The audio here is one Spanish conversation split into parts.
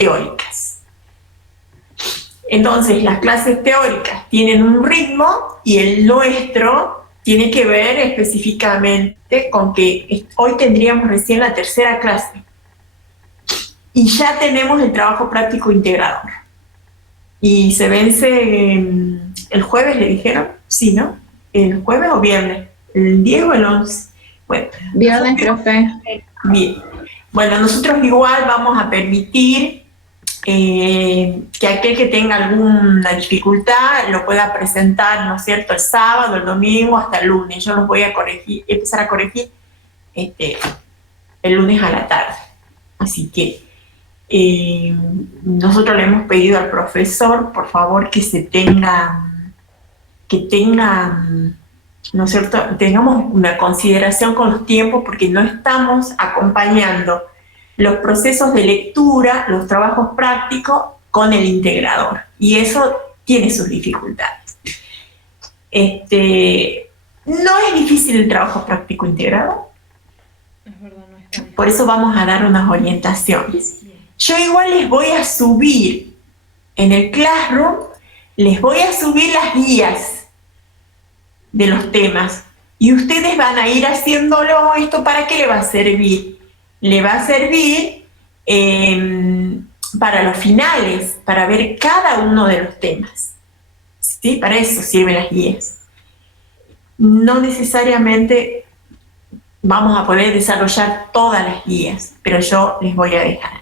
teóricas. Entonces, las clases teóricas tienen un ritmo y el nuestro tiene que ver específicamente con que hoy tendríamos recién la tercera clase y ya tenemos el trabajo práctico integrador. Y se vence el jueves, le dijeron, sí, ¿no? ¿El jueves o viernes? ¿El 10 o el 11? Bueno, viernes, profe. Bien. Bueno, nosotros igual vamos a permitir que aquel que tenga alguna dificultad lo pueda presentar, ¿no es cierto?, el sábado, el domingo, hasta el lunes. Yo los voy a corregir, empezar a corregir el lunes a la tarde. Así que nosotros le hemos pedido al profesor, por favor, que tenga, ¿no es cierto?, tengamos una consideración con los tiempos, porque no estamos acompañando los procesos de lectura, los trabajos prácticos con el integrador, y eso tiene sus dificultades. No es difícil el trabajo práctico integrado. Es verdad, no es tan... Por eso vamos a dar unas orientaciones. Yo igual les voy a subir en el Classroom, les voy a subir las guías de los temas y ustedes van a ir haciéndolo. ¿Esto para qué le va a servir? Le va a servir para los finales, para ver cada uno de los temas. ¿Sí? Para eso sirven las guías. No necesariamente vamos a poder desarrollar todas las guías, pero yo les voy a dejar.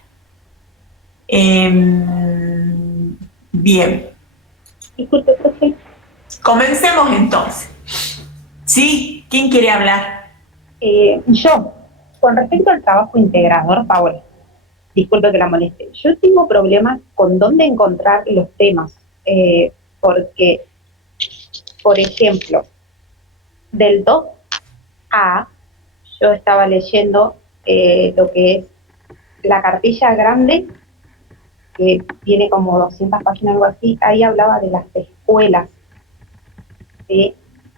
Bien. Disculpe, profe. Comencemos entonces. ¿Sí? ¿Quién quiere hablar? Yo, con respecto al trabajo integrador, Paola, disculpe que la moleste, yo tengo problemas con dónde encontrar los temas, porque, por ejemplo, del 2A, yo estaba leyendo lo que es la cartilla grande, que tiene como 200 páginas, algo así. Ahí hablaba de las escuelas, de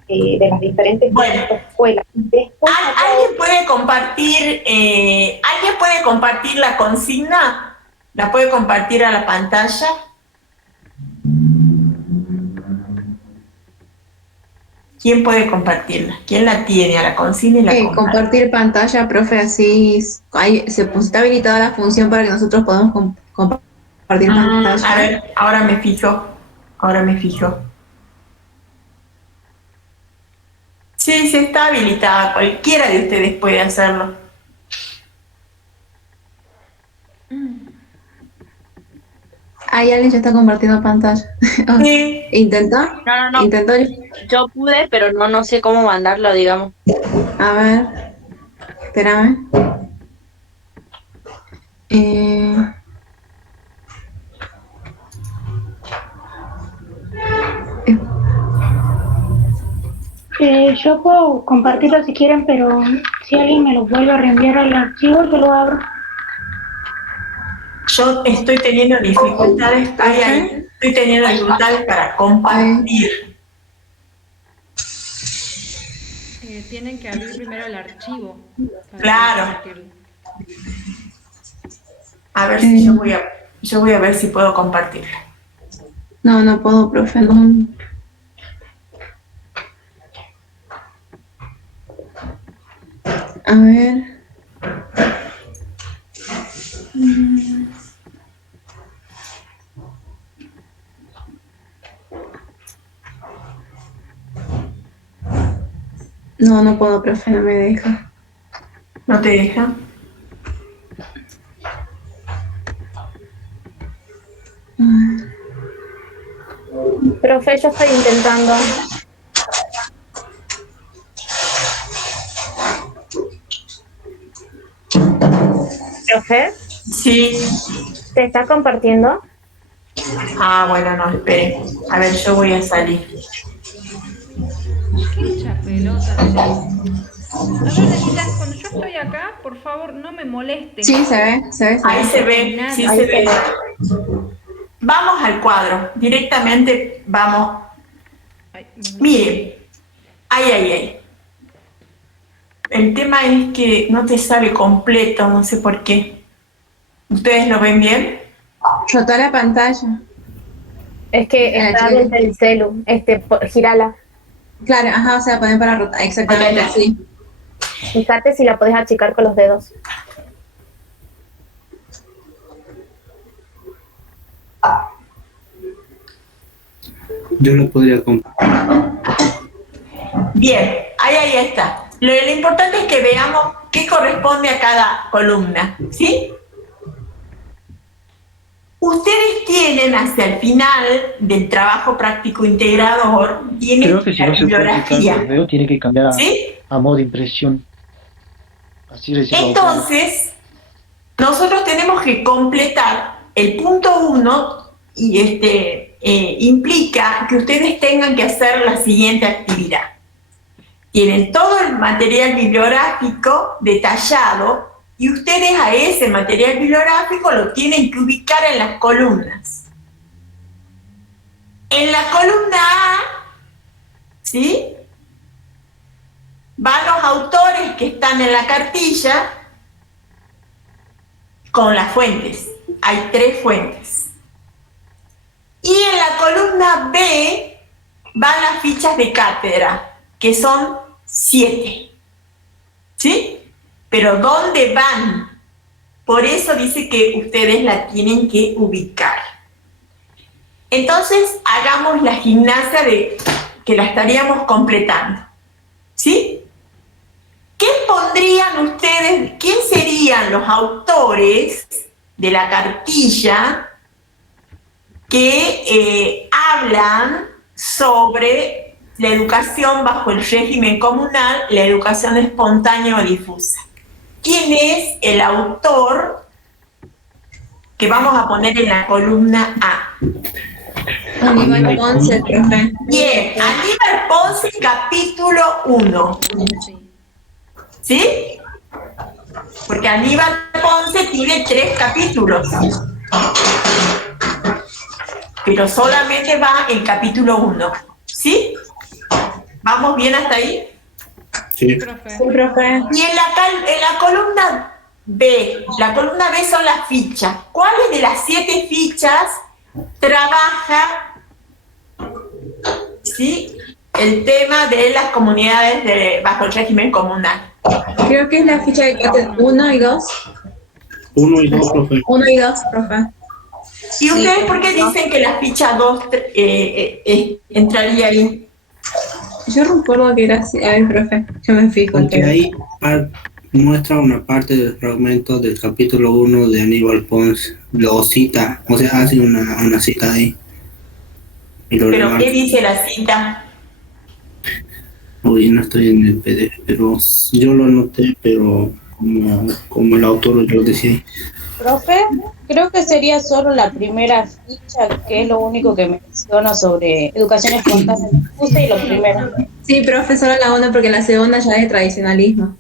las diferentes escuelas. Después, ¿Alguien puede compartir la consigna? ¿La puede compartir a la pantalla? ¿Quién puede compartirla? ¿Quién la tiene a la consigna y la comparte? Compartir pantalla, profe, así está habilitada la función para que nosotros podamos compartir pantalla. A ver, ahora me fijo. Sí, está habilitada. Cualquiera de ustedes puede hacerlo. Ahí alguien ya está compartiendo pantalla. Sí. ¿Intentó? No. ¿Intentó? Yo pude, pero no sé cómo mandarlo, digamos. A ver. Espérame. Yo puedo compartirlo si quieren, pero si alguien me lo vuelve a reenviar al archivo, yo lo abro. Yo estoy teniendo dificultades. Estoy teniendo dificultades para compartir. Tienen que abrir primero el archivo. Claro. A ver si yo voy a ver si puedo compartirlo. No puedo, profe, no. A ver. No puedo, profe, no me deja. ¿No te deja? Profe, yo estoy intentando. Profe, Sí. ¿te está compartiendo? Bueno, no, espere. A ver, yo voy a salir. Qué hincha pelota. A ver, Denita, cuando yo estoy acá, por favor, no me molestes. Sí, se ve. Ahí se ve, sí se ve. Vamos al cuadro. Directamente vamos. Miren. Ahí. El tema es que no te sale completo, no sé por qué. ¿Ustedes lo ven bien? Rotar la pantalla. Es que Ah, está sí. desde el celu, girala. Claro, ajá, o sea, poner para rotar, exactamente, Ahí sí. Fíjate si la podés achicar con los dedos. Yo lo podría comprar. Bien, ahí está. Lo importante es que veamos qué corresponde a cada columna, ¿sí? Ustedes tienen hacia el final del trabajo práctico integrador, tienen Creo que si la no se puede quitar el bibliografía, video, tiene que cambiar ¿sí? a modo impresión. Así recibo Entonces, nosotros tenemos que completar el punto 1 y implica que ustedes tengan que hacer la siguiente actividad. Tienen todo el material bibliográfico detallado y ustedes a ese material bibliográfico lo tienen que ubicar en las columnas. En la columna A, ¿sí?, van los autores que están en la cartilla con las fuentes. Hay 3 fuentes. Y en la columna B van las fichas de cátedra, que son 7. ¿Sí? Pero ¿dónde van? Por eso dice que ustedes la tienen que ubicar. Entonces, hagamos la gimnasia de que la estaríamos completando. ¿Sí? ¿Qué pondrían ustedes? ¿Quién serían los autores de la cartilla que hablan sobre la educación bajo el régimen comunal, la educación espontánea o difusa? ¿Quién es el autor que vamos a poner en la columna A? Aníbal Ponce, profe. Bien, Aníbal Ponce, capítulo 1. ¿Sí? Porque Aníbal Ponce tiene 3 capítulos. Pero solamente va el capítulo 1. ¿Sí? ¿Vamos bien hasta ahí? Sí. Profe. Sí, profe. Y en la columna B, la columna B son las fichas. ¿Cuáles de las 7 fichas trabaja, ¿sí?, el tema de las comunidades bajo el régimen comunal? Creo que es la ficha de cátedra 1 y 2. 1 y 2, profe. 1 y 2, profe. ¿Y ustedes por qué dicen que la ficha 2 entraría ahí? Yo recuerdo que era así. A ver, profe, yo me fijo. Porque ahí muestra una parte del fragmento del capítulo 1 de Aníbal Ponce. Lo cita, o sea, hace una cita ahí. Y lo ¿Pero remarca. qué dice la cita? Hoy no estoy en el PDF, pero yo lo anoté, pero como el autor lo decía ahí. Profe, creo que sería solo la primera ficha, que es lo único que menciona sobre educación espontánea y lo primero. Sí, profe, solo la 1 porque la segunda ya es tradicionalismo.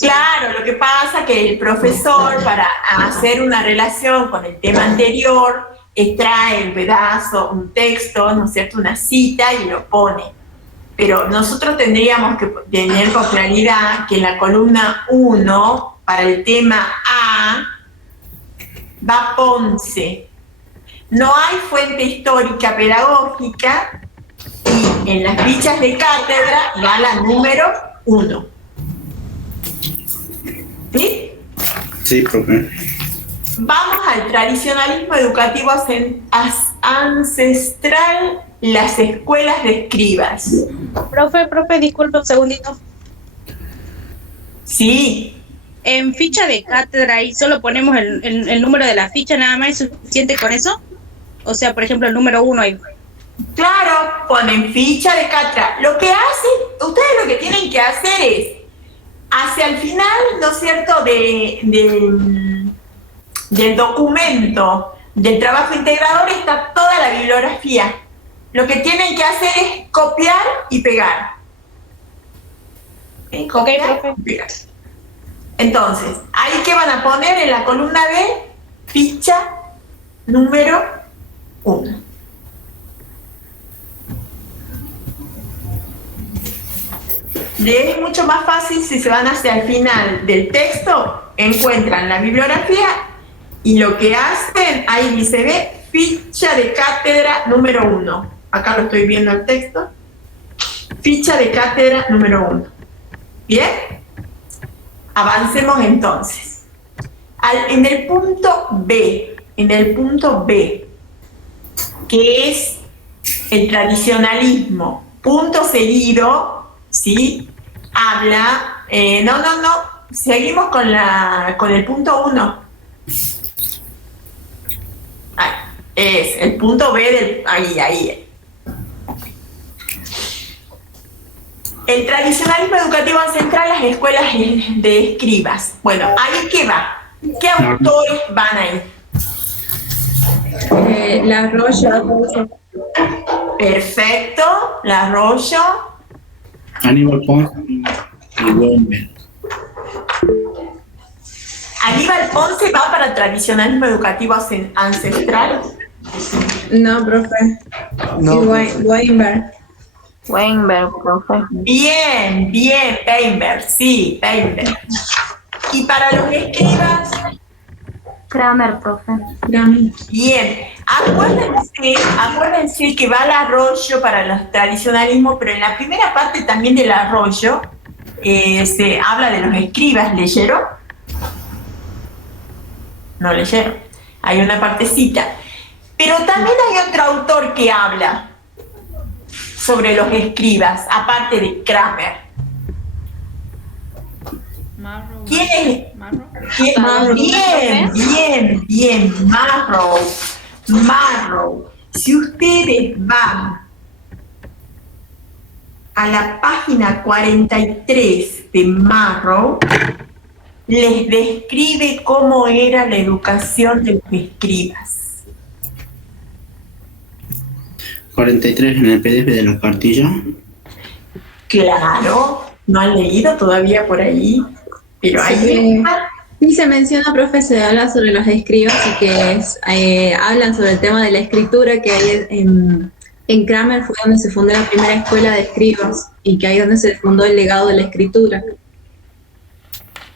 Claro, lo que pasa es que el profesor, para hacer una relación con el tema anterior, extrae un pedazo, un texto, ¿no es cierto?, una cita y lo pone. Pero nosotros tendríamos que tener con claridad que en la columna 1, para el tema A, va Ponce. No hay fuente histórica pedagógica y en las fichas de cátedra va la número 1. ¿Sí? Sí, profe. Vamos al tradicionalismo educativo ancestral, las escuelas de escribas. Profe, disculpe un segundito. Sí, En ficha de cátedra ahí solo ponemos el número de la ficha, nada más es suficiente con eso. O sea, por ejemplo, el número 1 ahí. claro, ponen ficha de cátedra. Lo que hacen, ustedes lo que tienen que hacer es, hacia el final, ¿no es cierto?, del documento del trabajo integrador está toda la bibliografía. Lo que tienen que hacer es copiar y pegar. ¿Sí? Copiar profe. y pegar. Entonces, ¿ahí qué van a poner en la columna B? Ficha número 1. Les es mucho más fácil si se van hacia el final del texto, encuentran la bibliografía y lo que hacen hacen, ahí dice, ve, ficha de cátedra número 1. Acá lo estoy viendo el texto. Ficha de cátedra número 1. ¿Bien? Avancemos entonces. En el punto B, que es el tradicionalismo, punto seguido, ¿sí? Habla, seguimos con el punto 1. Es el punto B del, ahí. El tradicionalismo educativo ancestral, las escuelas de escribas. Bueno, ¿ahí qué va? ¿Qué autores van ahí? La Royo. Perfecto, La Royo. Aníbal Pons y Weinberg. Aníbal Ponce va para tradicionalismo educativo ancestral. No, profe. No. Weinberg. Weinberg, profe. Bien, Weinberg, sí, Weinberg. Y para los escribas, Kramer, profe. bien. Acuérdense que va el arroyo para los tradicionalismos, pero en la primera parte también del arroyo se habla de los escribas. ¿Leyeron? No leyeron. Hay una partecita. Pero también hay otro autor que habla sobre los escribas, aparte de Kramer. Marrow. ¿Quién es? Marrow. Bien, Marrow. Si ustedes van a la página 43 de Marrow, les describe cómo era la educación de los escribas. 43 en el PDF de la cartilla. Claro, no han leído todavía por ahí, pero ahí está. Sí, se menciona, profe, se habla sobre los escribas y que hablan sobre el tema de la escritura, que hay en Kramer fue donde se fundó la primera escuela de escribas y que ahí donde se fundó el legado de la escritura.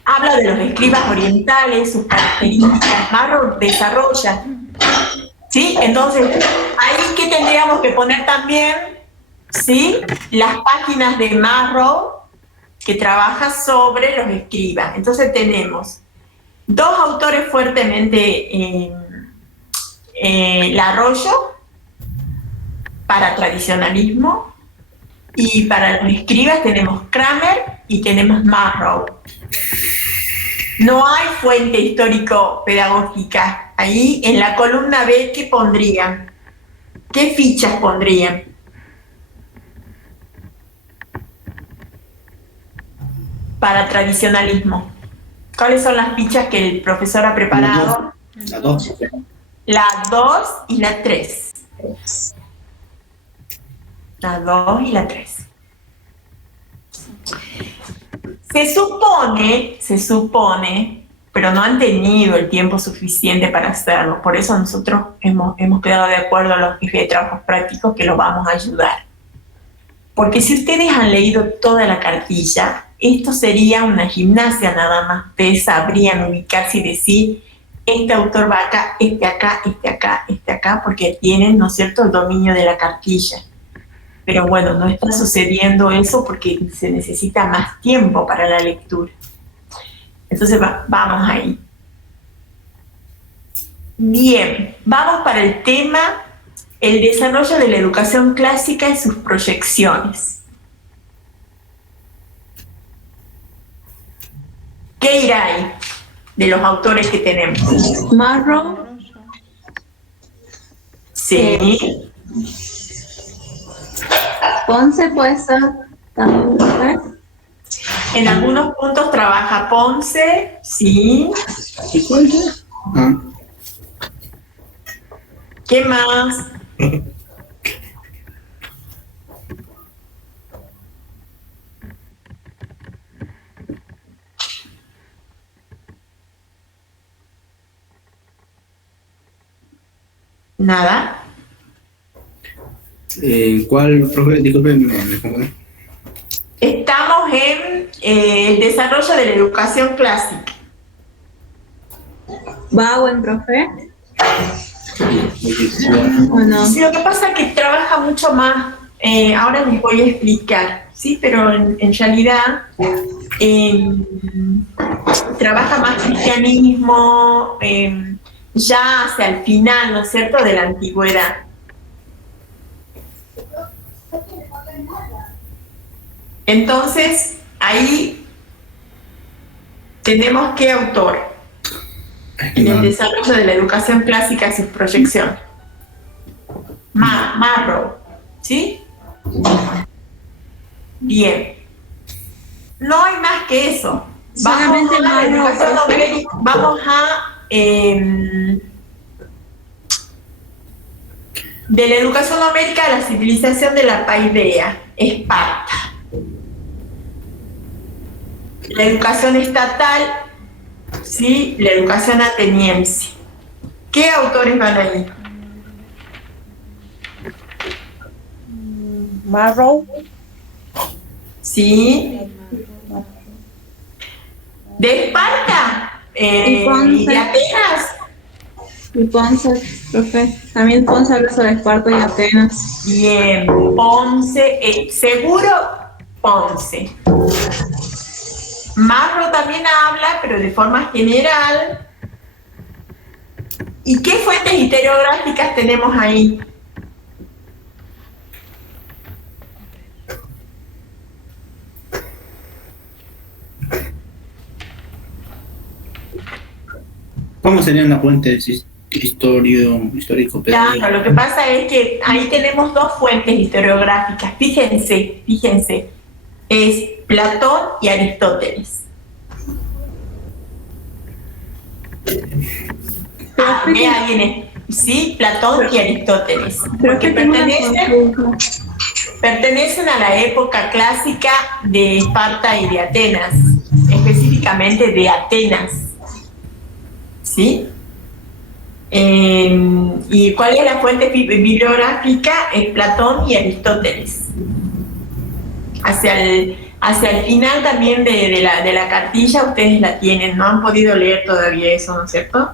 Habla de los escribas orientales, sus características, Marrow desarrolla. ¿Sí? Entonces, ahí que tendríamos que poner también, ¿sí? Las páginas de Marrow que trabaja sobre los escribas. Entonces tenemos dos autores fuertemente La Royo para tradicionalismo, y para los escribas tenemos Kramer y tenemos Marrow. No hay fuente histórico-pedagógica. Ahí en la columna B, ¿qué pondrían? ¿Qué fichas pondrían? Para tradicionalismo. ¿Cuáles son las fichas que el profesor ha preparado? La 2. La 2 y la 3. La 2 y la 3. Se supone, pero no han tenido el tiempo suficiente para hacerlo. Por eso nosotros hemos quedado de acuerdo a los jefes de trabajos prácticos que los vamos a ayudar. Porque si ustedes han leído toda la cartilla, esto sería una gimnasia nada más. Ustedes sabrían ubicarse y decir, este autor va acá, este acá, este acá, este acá, porque tienen, ¿no es cierto?, el dominio de la cartilla. Pero bueno, no está sucediendo eso porque se necesita más tiempo para la lectura. Entonces vamos ahí. Bien, vamos para el tema, el desarrollo de la educación clásica y sus proyecciones. ¿Qué irá ahí de los autores que tenemos? Marrow. Sí. Ponce puede ser también, ¿verdad? En algunos puntos trabaja Ponce, sí. ¿Y cuál es? ¿Qué más? Nada. ¿Cuál, profe? Disculpe, me confundí. Estamos en el desarrollo de la educación clásica. Bowen, profe. Bueno, Lo que pasa es que trabaja mucho más, ahora les voy a explicar, ¿sí? Pero en realidad trabaja más cristianismo ya hacia el final, ¿no es cierto?, de la antigüedad. Entonces, ahí tenemos qué autor en el desarrollo de la educación clásica y sus proyecciones. Marrow, ¿sí? Bien. No hay más que eso. Solamente Vamos a la Marrow, educación profe. numérica, vamos a de la educación numérica a la civilización de la Paideia, Esparta. La educación estatal, ¿sí? La educación ateniense. ¿Qué autores van ahí? Marrow. ¿Sí? ¿De Esparta? Y Ponce. ¿Y de Atenas? Y Ponce, profe. También Ponce habla sobre Esparta y Atenas. Bien, Ponce, seguro Ponce. Marro también habla, pero de forma general. ¿Y qué fuentes historiográficas tenemos ahí? ¿Cómo sería una fuente histórico pedagógica? Claro, lo que pasa es que ahí tenemos dos fuentes historiográficas. Fíjense, es Platón y Aristóteles. Ve alguien, sí, Platón y Aristóteles, porque pertenecen a la época clásica de Esparta y de Atenas, específicamente de Atenas, ¿sí? ¿Y cuál es la fuente bibliográfica? Es Platón y Aristóteles. Hacia el final también de la cartilla ustedes la tienen, no han podido leer todavía eso, ¿no es cierto?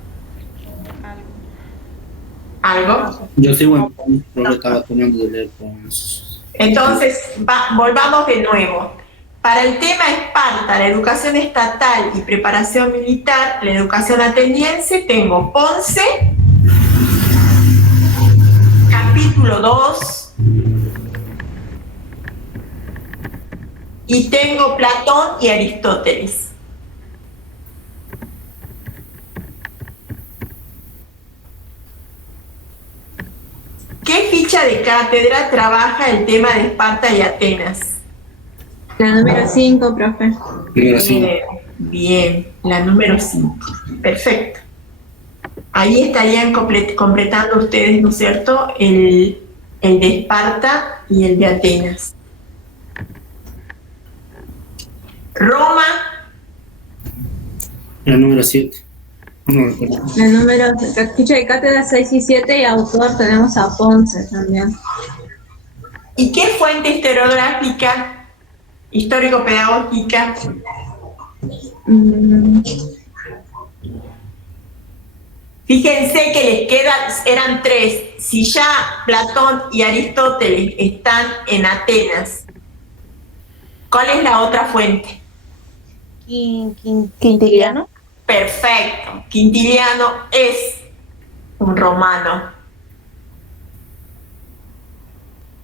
¿Algo? Yo sigo en Pons, pero estaba tomando de leer Pons. Entonces, volvamos de nuevo. Para el tema Esparta, la educación estatal y preparación militar, la educación ateniense, tengo Ponce, capítulo 2, y tengo Platón y Aristóteles. ¿Qué ficha de cátedra trabaja el tema de Esparta y Atenas? La número 5, profe. Bien, la número 5. Perfecto. Ahí estarían completando ustedes, ¿no es cierto?, el de Esparta y el de Atenas. Roma. La número 7. No recuerdo. La número, la ficha de cátedra 6 y 7 y autor tenemos a Ponce también. ¿Y qué fuente historiográfica, histórico-pedagógica? Fíjense que les eran 3. Si ya Platón y Aristóteles están en Atenas, ¿cuál es la otra fuente? Quintiliano. Perfecto. Quintiliano es un romano.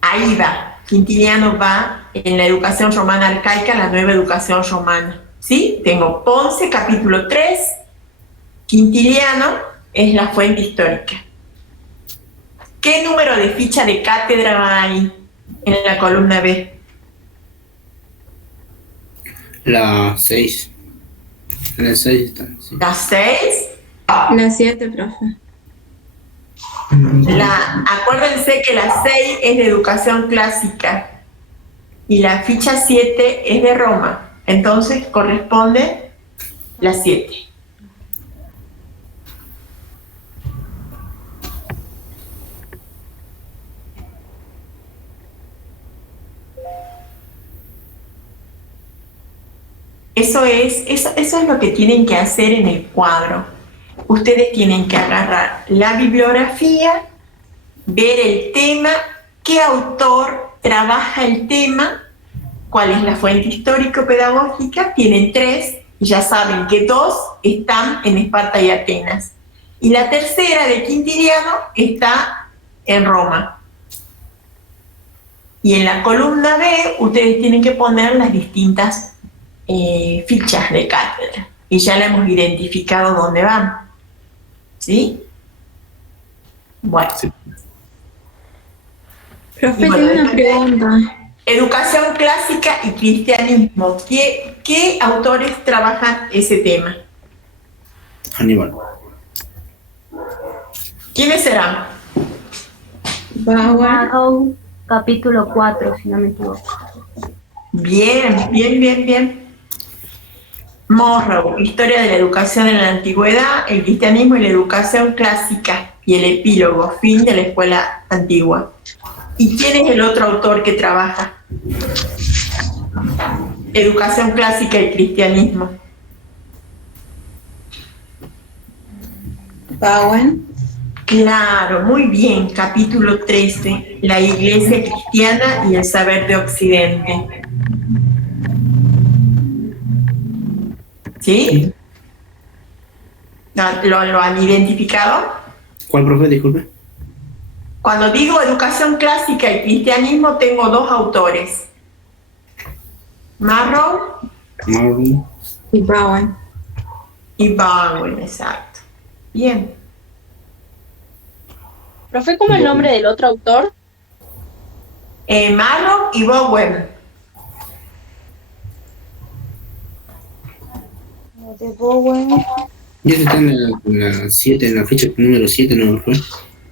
Ahí va. Quintiliano va en la educación romana arcaica, la nueva educación romana. ¿Sí? Tengo Ponce, capítulo 3. Quintiliano es la fuente histórica. ¿Qué número de ficha de cátedra va ahí en la columna B? La 6. En el 6 está. Sí. ¿La 6? La 7, profe. Acuérdense que la 6 es de educación clásica y la ficha 7 es de Roma. Entonces corresponde la 7. Eso es lo que tienen que hacer en el cuadro. ustedes tienen que agarrar la bibliografía, ver el tema, qué autor trabaja el tema, cuál es la fuente histórico-pedagógica. Tienen 3, y ya saben que 2 están en Esparta y Atenas. Y la tercera de Quintiliano está en Roma. Y en la columna B ustedes tienen que poner las distintas fichas de cátedra. Y ya la hemos identificado dónde van. ¿Sí? Bueno. Sí. Profe, Y bueno, tengo una pregunta. Educación clásica y cristianismo. ¿Qué autores trabajan ese tema? Aníbal. ¿Quiénes serán? Bowen. Marrow, capítulo 4, si no me equivoco. Bien. Morrow, Historia de la Educación en la Antigüedad, el Cristianismo y la Educación Clásica, y el epílogo, Fin de la Escuela Antigua. ¿Y quién es el otro autor que trabaja? Educación Clásica y Cristianismo. Bowen. Claro, muy bien, capítulo 13, la Iglesia Cristiana y el Saber de Occidente. ¿Sí? ¿Lo han identificado? ¿Cuál, profe? Disculpe. Cuando digo educación clásica y cristianismo, tengo 2 autores. Marrow Marlon. Y Bowen. y Bowen, exacto. Bien. Profe, ¿cómo el nombre del otro autor? Marrow y Bowen. De Bowen. Y ese está en la 7, en la ficha número 7, ¿no, profe?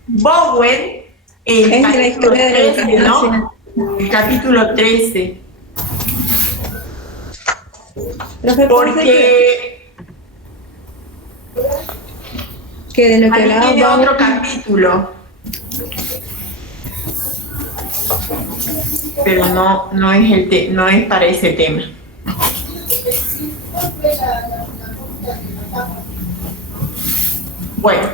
Bowen, el Es la capítulo historia de la 13, ¿no? El capítulo 13. Profe, Porque que de lo que ahí hablaba tiene Bowen, otro capítulo. Pero no es para ese tema. Bueno.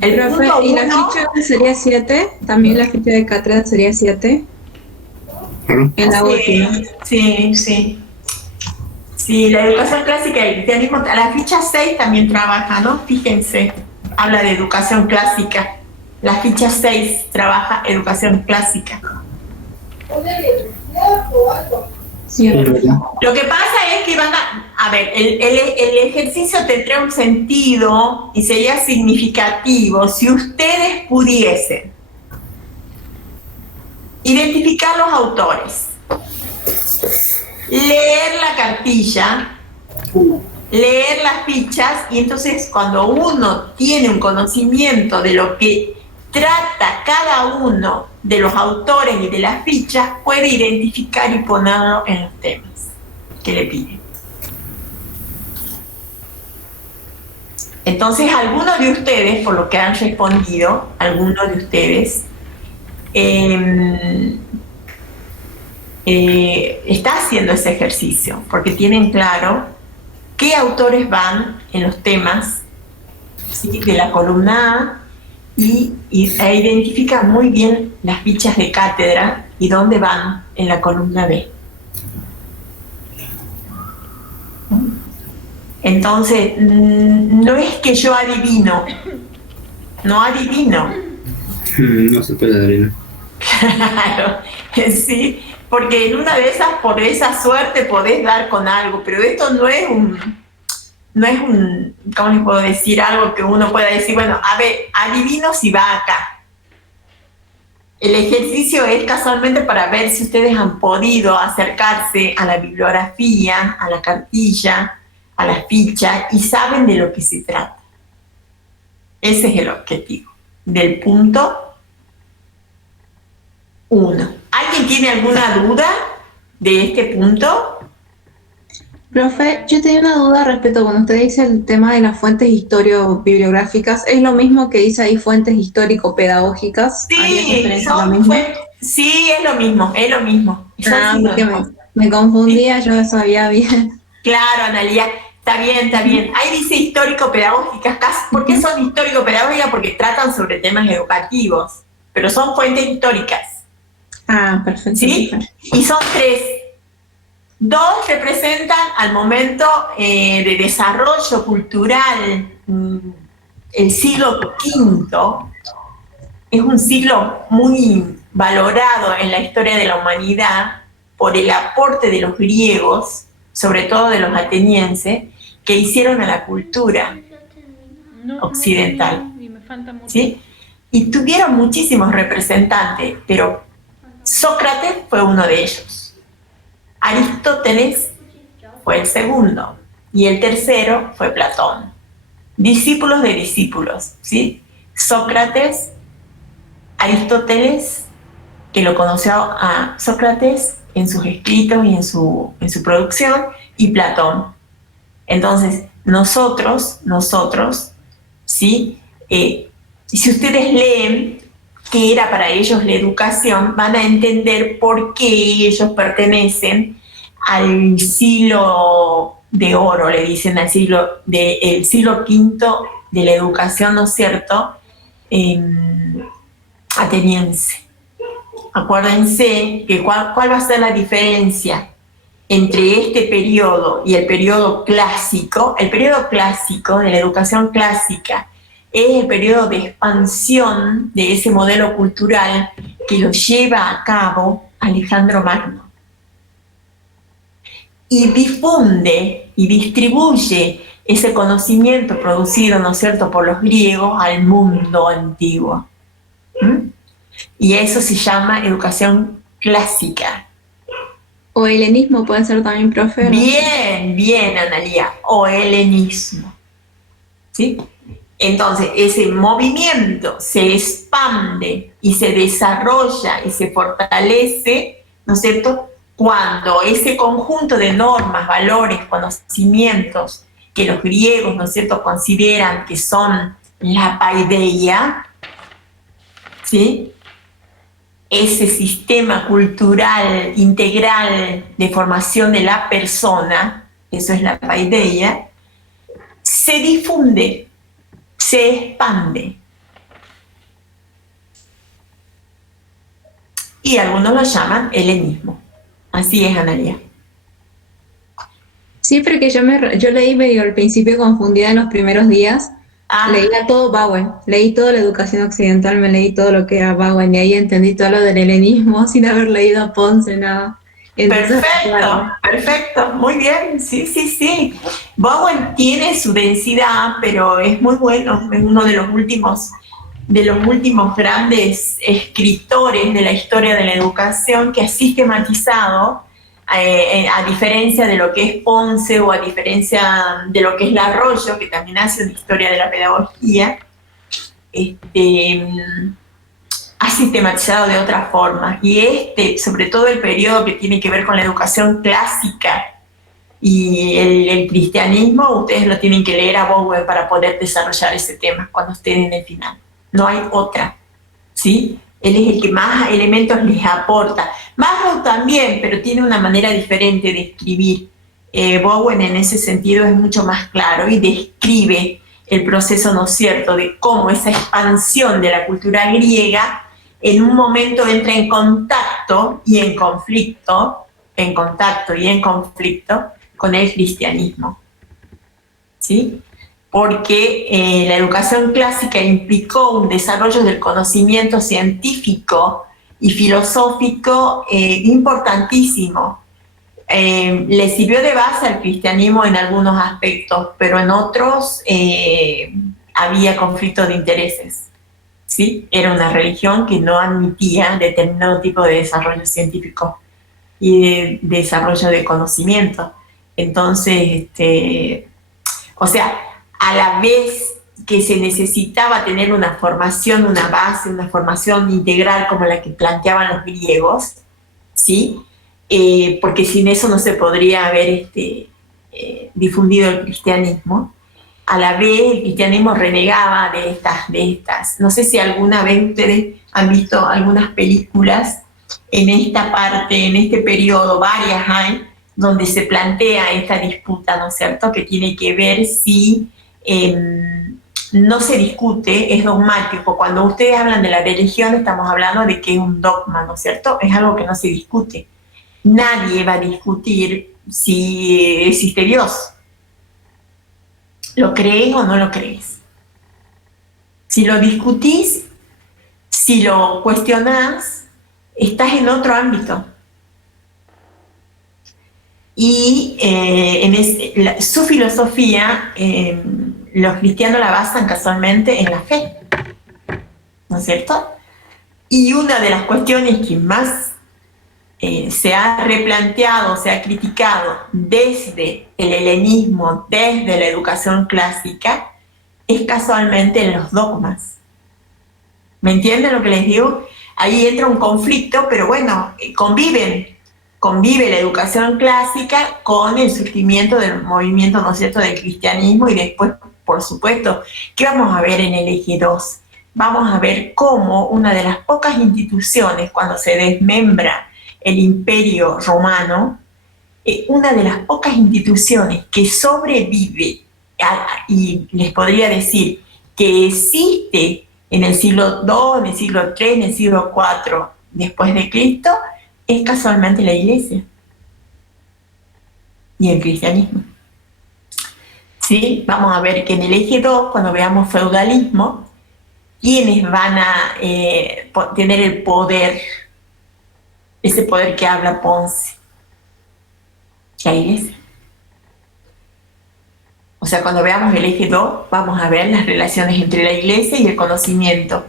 El profe, punto y la 1, ficha sería 7, también la ficha de cátedra sería 7, Claro. en la última. Sí, la educación clásica y el cristianismo, a la ficha 6 también trabaja, ¿no? Fíjense, habla de educación clásica. La ficha 6 trabaja educación clásica. Sí, Es verdad. Lo que pasa es que van a ver, el ejercicio tendría un sentido y sería significativo si ustedes pudiesen identificar los autores, leer la cartilla, leer las fichas, y entonces cuando uno tiene un conocimiento de lo que trata cada uno de los autores y de las fichas, puede identificar y ponerlo en los temas que le piden. Entonces, algunos de ustedes, por lo que han respondido, algunos de ustedes, está haciendo ese ejercicio, porque tienen claro qué autores van en los temas, ¿sí?, de la columna A, e identifican muy bien las fichas de cátedra y dónde van en la columna B. Entonces, no es que yo adivino, no adivino. No se puede adivinar. Claro, sí, porque en una de esas, por esa suerte, podés dar con algo, pero esto no es un, ¿cómo les puedo decir? Algo que uno pueda decir, bueno, a ver, adivino si va acá. El ejercicio es casualmente para ver si ustedes han podido acercarse a la bibliografía, a la cartilla, a las fichas, y saben de lo que se trata. Ese es el objetivo del punto 1. ¿Alguien tiene alguna duda de este punto? Profe, yo tenía una duda respecto a cuando usted dice el tema de las fuentes historio-bibliográficas. ¿Es lo mismo que dice ahí fuentes histórico-pedagógicas? Sí, sí, es lo mismo, es lo mismo. Ah, porque me confundía, yo sabía bien. Claro, Analia, está bien, está bien. Ahí dice histórico-pedagógicas, ¿por qué son histórico-pedagógicas? Porque tratan sobre temas educativos, pero son fuentes históricas. Ah, perfecto. ¿Sí? Y son 3. 2 representan al momento de desarrollo cultural, el siglo V. Es un siglo muy valorado en la historia de la humanidad por el aporte de los griegos, sobre todo de los atenienses, que hicieron a la cultura occidental. Y me falta mucho. ¿Sí? Y tuvieron muchísimos representantes, pero Sócrates fue uno de ellos. Aristóteles fue el segundo y el tercero fue Platón. Discípulos de discípulos, ¿sí? Sócrates, Aristóteles, que lo conoció a Sócrates en sus escritos y en su producción, y Platón. Entonces, nosotros, ¿sí? Si ustedes leen qué era para ellos la educación, van a entender por qué ellos pertenecen al siglo de oro, le dicen el siglo V de la educación, ¿no es cierto?, ateniense. Acuérdense que cuál va a ser la diferencia entre este periodo y el periodo clásico. El periodo clásico, de la educación clásica, es el periodo de expansión de ese modelo cultural que lo lleva a cabo Alejandro Magno. Y difunde y distribuye ese conocimiento producido, ¿no es cierto?, por los griegos al mundo antiguo. Y eso se llama educación clásica. O helenismo puede ser también, profe. Bien, Analia, o helenismo. ¿Sí? Entonces, ese movimiento se expande y se desarrolla y se fortalece, ¿no es cierto?, cuando ese conjunto de normas, valores, conocimientos que los griegos, ¿no es cierto?, consideran que son la paideia, ¿sí?, ese sistema cultural integral de formación de la persona, eso es la paideia, se difunde, se expande. Y algunos lo llaman helenismo. Así es, Analia. Sí, porque yo leí medio al principio confundida en los primeros días. Leía todo Bowen, leí toda la educación occidental, me leí todo lo que era Bowen y ahí entendí todo lo del helenismo sin haber leído a Ponce, nada. Entonces, perfecto, muy bien, sí. Bowen tiene su densidad, pero es muy bueno, es uno de los últimos grandes escritores de la historia de la educación que ha sistematizado, a diferencia de lo que es Ponce o a diferencia de lo que es Larroyo, que también hace una historia de la pedagogía, ha sistematizado de otra forma. Y sobre todo el periodo que tiene que ver con la educación clásica y el cristianismo, ustedes lo tienen que leer a Bowen para poder desarrollar ese tema cuando estén en el final. No hay otra, ¿sí? Él es el que más elementos les aporta. Magno también, pero tiene una manera diferente de escribir. Bowen en ese sentido es mucho más claro y describe el proceso, ¿no es cierto?, de cómo esa expansión de la cultura griega en un momento entra en contacto y en conflicto, con el cristianismo, ¿sí? Porque la educación clásica implicó un desarrollo del conocimiento científico y filosófico importantísimo. Le sirvió de base al cristianismo en algunos aspectos, pero en otros había conflicto de intereses, ¿sí? Era una religión que no admitía determinado tipo de desarrollo científico y de desarrollo de conocimiento. Entonces, o sea, a la vez que se necesitaba tener una formación, una base, una formación integral como la que planteaban los griegos, ¿sí? Porque sin eso no se podría haber difundido el cristianismo. A la vez el cristianismo renegaba de estas. No sé si alguna vez ustedes han visto algunas películas en esta parte, en este periodo, varias hay, donde se plantea esta disputa, ¿no es cierto?, que tiene que ver si no se discute, es dogmático. Cuando ustedes hablan de la religión, estamos hablando de que es un dogma, ¿no es cierto?, es algo que no se discute. Nadie va a discutir si existe Dios. ¿Lo crees o no lo crees? Si lo discutís, si lo cuestionás, estás en otro ámbito. Y su filosofía, los cristianos la basan casualmente en la fe, ¿no es cierto? Y una de las cuestiones que más se ha replanteado, se ha criticado desde el helenismo, desde la educación clásica, es casualmente en los dogmas. ¿Me entienden lo que les digo? Ahí entra un conflicto, pero bueno, convive la educación clásica con el surgimiento del movimiento, ¿no es cierto?, del cristianismo, y después, por supuesto, ¿qué vamos a ver en el eje 2? Vamos a ver cómo una de las pocas instituciones, cuando se desmembra el Imperio Romano, una de las pocas instituciones que sobrevive, y les podría decir que existe en el siglo II, en el siglo III, en el siglo IV después de Cristo, es casualmente la Iglesia y el cristianismo. ¿Sí? Vamos a ver que en el eje 2, cuando veamos feudalismo, ¿quiénes van a tener el poder? Ese poder que habla Ponce. La Iglesia. O sea, cuando veamos el eje 2, vamos a ver las relaciones entre la Iglesia y el conocimiento,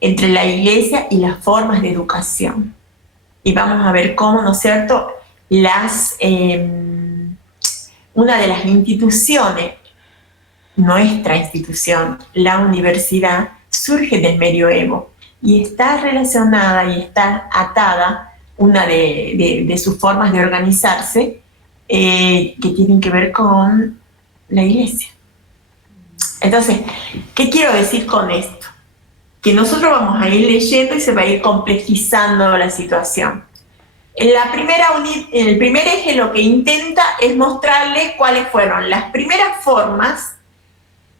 entre la Iglesia y las formas de educación. Y vamos a ver cómo, ¿no es cierto?, una de las instituciones, nuestra institución, la universidad, surge del medioevo y está relacionada y está atada, una de sus formas de organizarse, que tienen que ver con la Iglesia. Entonces, ¿qué quiero decir con esto? Que nosotros vamos a ir leyendo y se va a ir complejizando la situación. En el primer eje lo que intenta es mostrarles cuáles fueron las primeras formas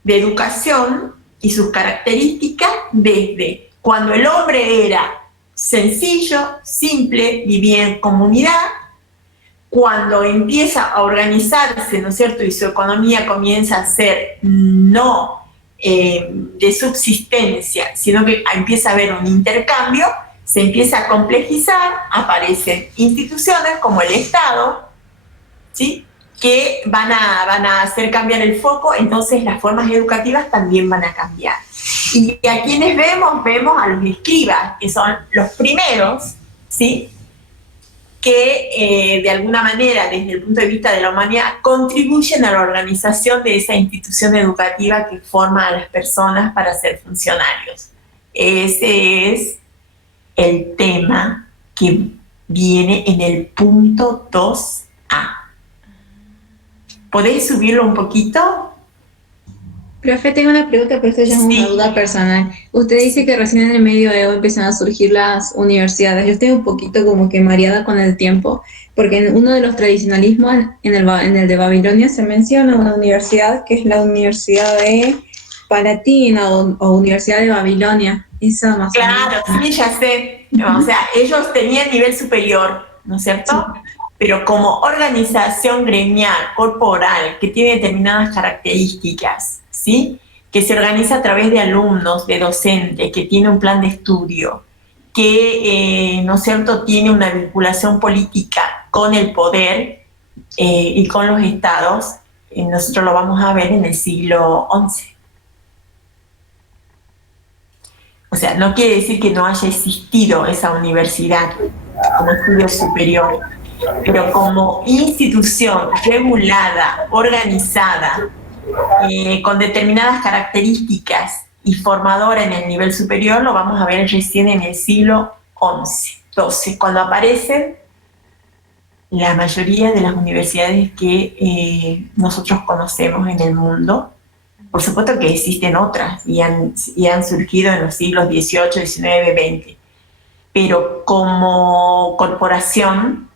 de educación y sus características desde cuando el hombre era sencillo, simple, vivía en comunidad, cuando empieza a organizarse, ¿no es cierto?, y su economía comienza a ser no de subsistencia, sino que empieza a haber un intercambio, se empieza a complejizar, aparecen instituciones como el Estado, ¿sí?, que van a hacer cambiar el foco, entonces las formas educativas también van a cambiar. Y a quienes vemos a los escribas, que son los primeros, ¿sí?, que de alguna manera, desde el punto de vista de la humanidad, contribuyen a la organización de esa institución educativa que forma a las personas para ser funcionarios. Ese es el tema que viene en el punto 2A. ¿Podéis subirlo un poquito? Profe, tengo una pregunta, pero esto ya es una duda personal. Usted dice que recién en el medioevo empiezan a surgir las universidades. Yo estoy un poquito como que mareada con el tiempo, porque en uno de los tradicionalismos, en el de Babilonia, se menciona una universidad que es la Universidad de Palatina o Universidad de Babilonia. Esa más claro, sí, ya sé. O sea, ellos tenían nivel superior, ¿no es cierto? Sí. Pero como organización gremial, corporal, que tiene determinadas características, ¿sí?, que se organiza a través de alumnos, de docentes, que tiene un plan de estudio, que, ¿no es cierto?, tiene una vinculación política con el poder y con los estados, nosotros lo vamos a ver en el siglo XI. O sea, no quiere decir que no haya existido esa universidad como estudio superior, pero como institución regulada, organizada, con determinadas características y formadora en el nivel superior, lo vamos a ver recién en el siglo XI, cuando aparecen la mayoría de las universidades que nosotros conocemos en el mundo. Por supuesto que existen otras y han surgido en los siglos XVIII, XIX, XX, pero como corporación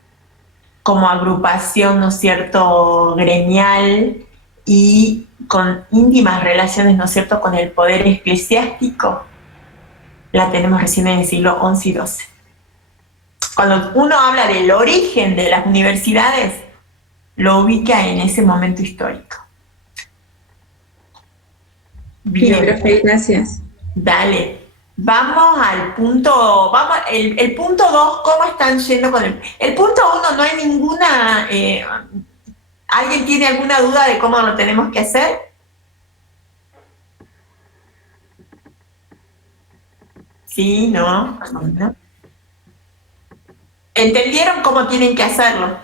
como agrupación, ¿no es cierto?, gremial y con íntimas relaciones, ¿no es cierto?, con el poder eclesiástico, la tenemos recién en el siglo XI y XII. Cuando uno habla del origen de las universidades, lo ubica en ese momento histórico. Bien, profe, gracias. Dale. Vamos al punto, el punto 2, ¿cómo están yendo con el punto 1? No hay ninguna, ¿alguien tiene alguna duda de cómo lo tenemos que hacer? Sí, no. ¿Entendieron cómo tienen que hacerlo?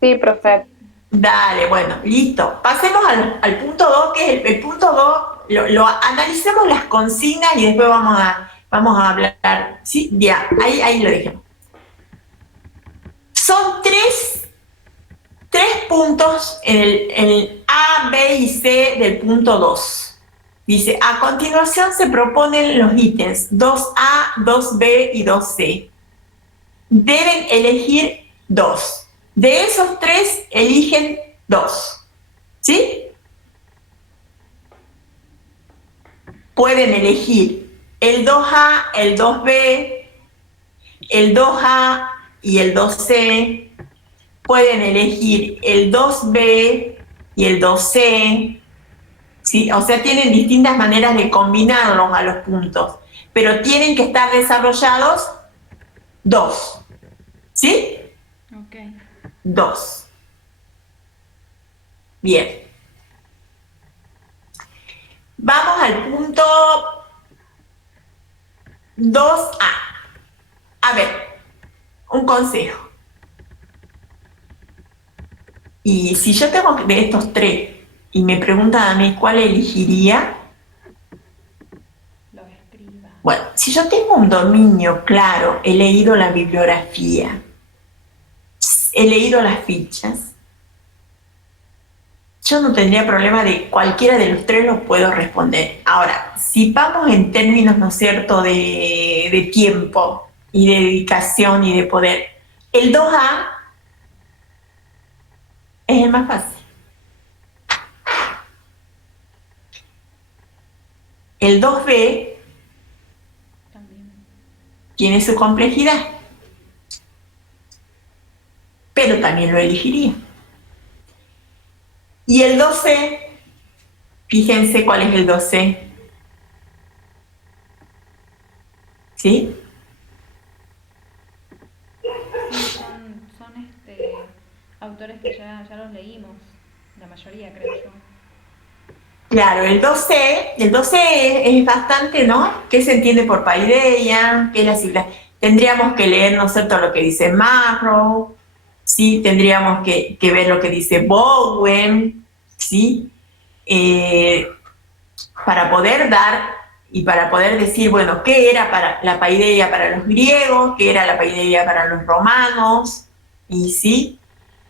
Sí, profe. Dale, bueno, listo. Pasemos al punto 2, que es el punto 2, lo analicemos las consignas y después vamos a hablar. Sí, ya, ahí lo dejemos. Son tres puntos en el A, B y C del punto 2. Dice, a continuación se proponen los ítems 2A, 2B y 2C. Deben elegir 2. De esos 3, eligen 2. ¿Sí? Pueden elegir el 2A, el 2B, el 2A y el 2C. Pueden elegir el 2B y el 2C. ¿Sí? O sea, tienen distintas maneras de combinarlos a los puntos, pero tienen que estar desarrollados 2. ¿Sí? Ok. 2. Bien. Vamos al punto 2A. A ver, un consejo. Y si yo tengo de estos 3 y me preguntan a mí cuál elegiría, Los escriba. bueno, si yo tengo un dominio claro, he leído la bibliografía, he leído las fichas, yo no tendría problema de cualquiera de los 3 los puedo responder. Ahora, si vamos en términos, ¿no es cierto?, de tiempo y de dedicación y de poder, el 2A es el más fácil. El 2B También. tiene su complejidad, pero también lo elegiría. Y el 2C, fíjense cuál es el 2C. ¿Sí? Sí, son autores que ya los leímos, la mayoría creo yo. Claro, el 2C es bastante, ¿no? ¿Qué se entiende por paideia? ¿Qué es la sigla? Tendríamos que leer, ¿no es cierto?, lo que dice Marrow, ¿sí? Tendríamos que ver lo que dice Bowen, ¿sí? Para poder dar y para poder decir, bueno, ¿qué era para la paideia para los griegos? ¿Qué era la paideia para los romanos? ¿Y sí?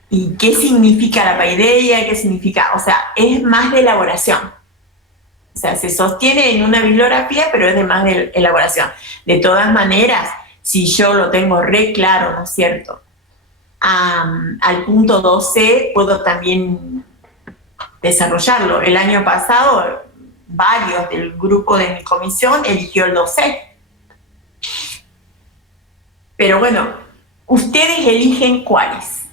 ¿Y qué significa la paideia? ¿Qué significa? O sea, es más de elaboración. O sea, se sostiene en una bibliografía, pero es de más de elaboración. De todas maneras, si yo lo tengo re claro, ¿no es cierto?, al punto 2C puedo también desarrollarlo. El año pasado, varios del grupo de mi comisión eligió el 2C. Pero bueno, ustedes eligen cuáles.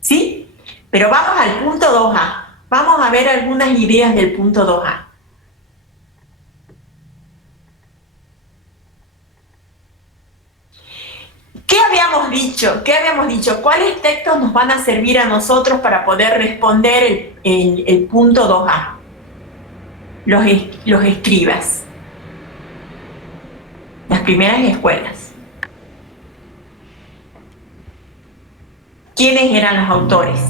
¿Sí? Pero vamos al punto 2A. Vamos a ver algunas ideas del punto 2A. ¿Qué habíamos dicho? ¿Cuáles textos nos van a servir a nosotros para poder responder el punto 2A? Los escribas. Las primeras escuelas. ¿Quiénes eran los autores?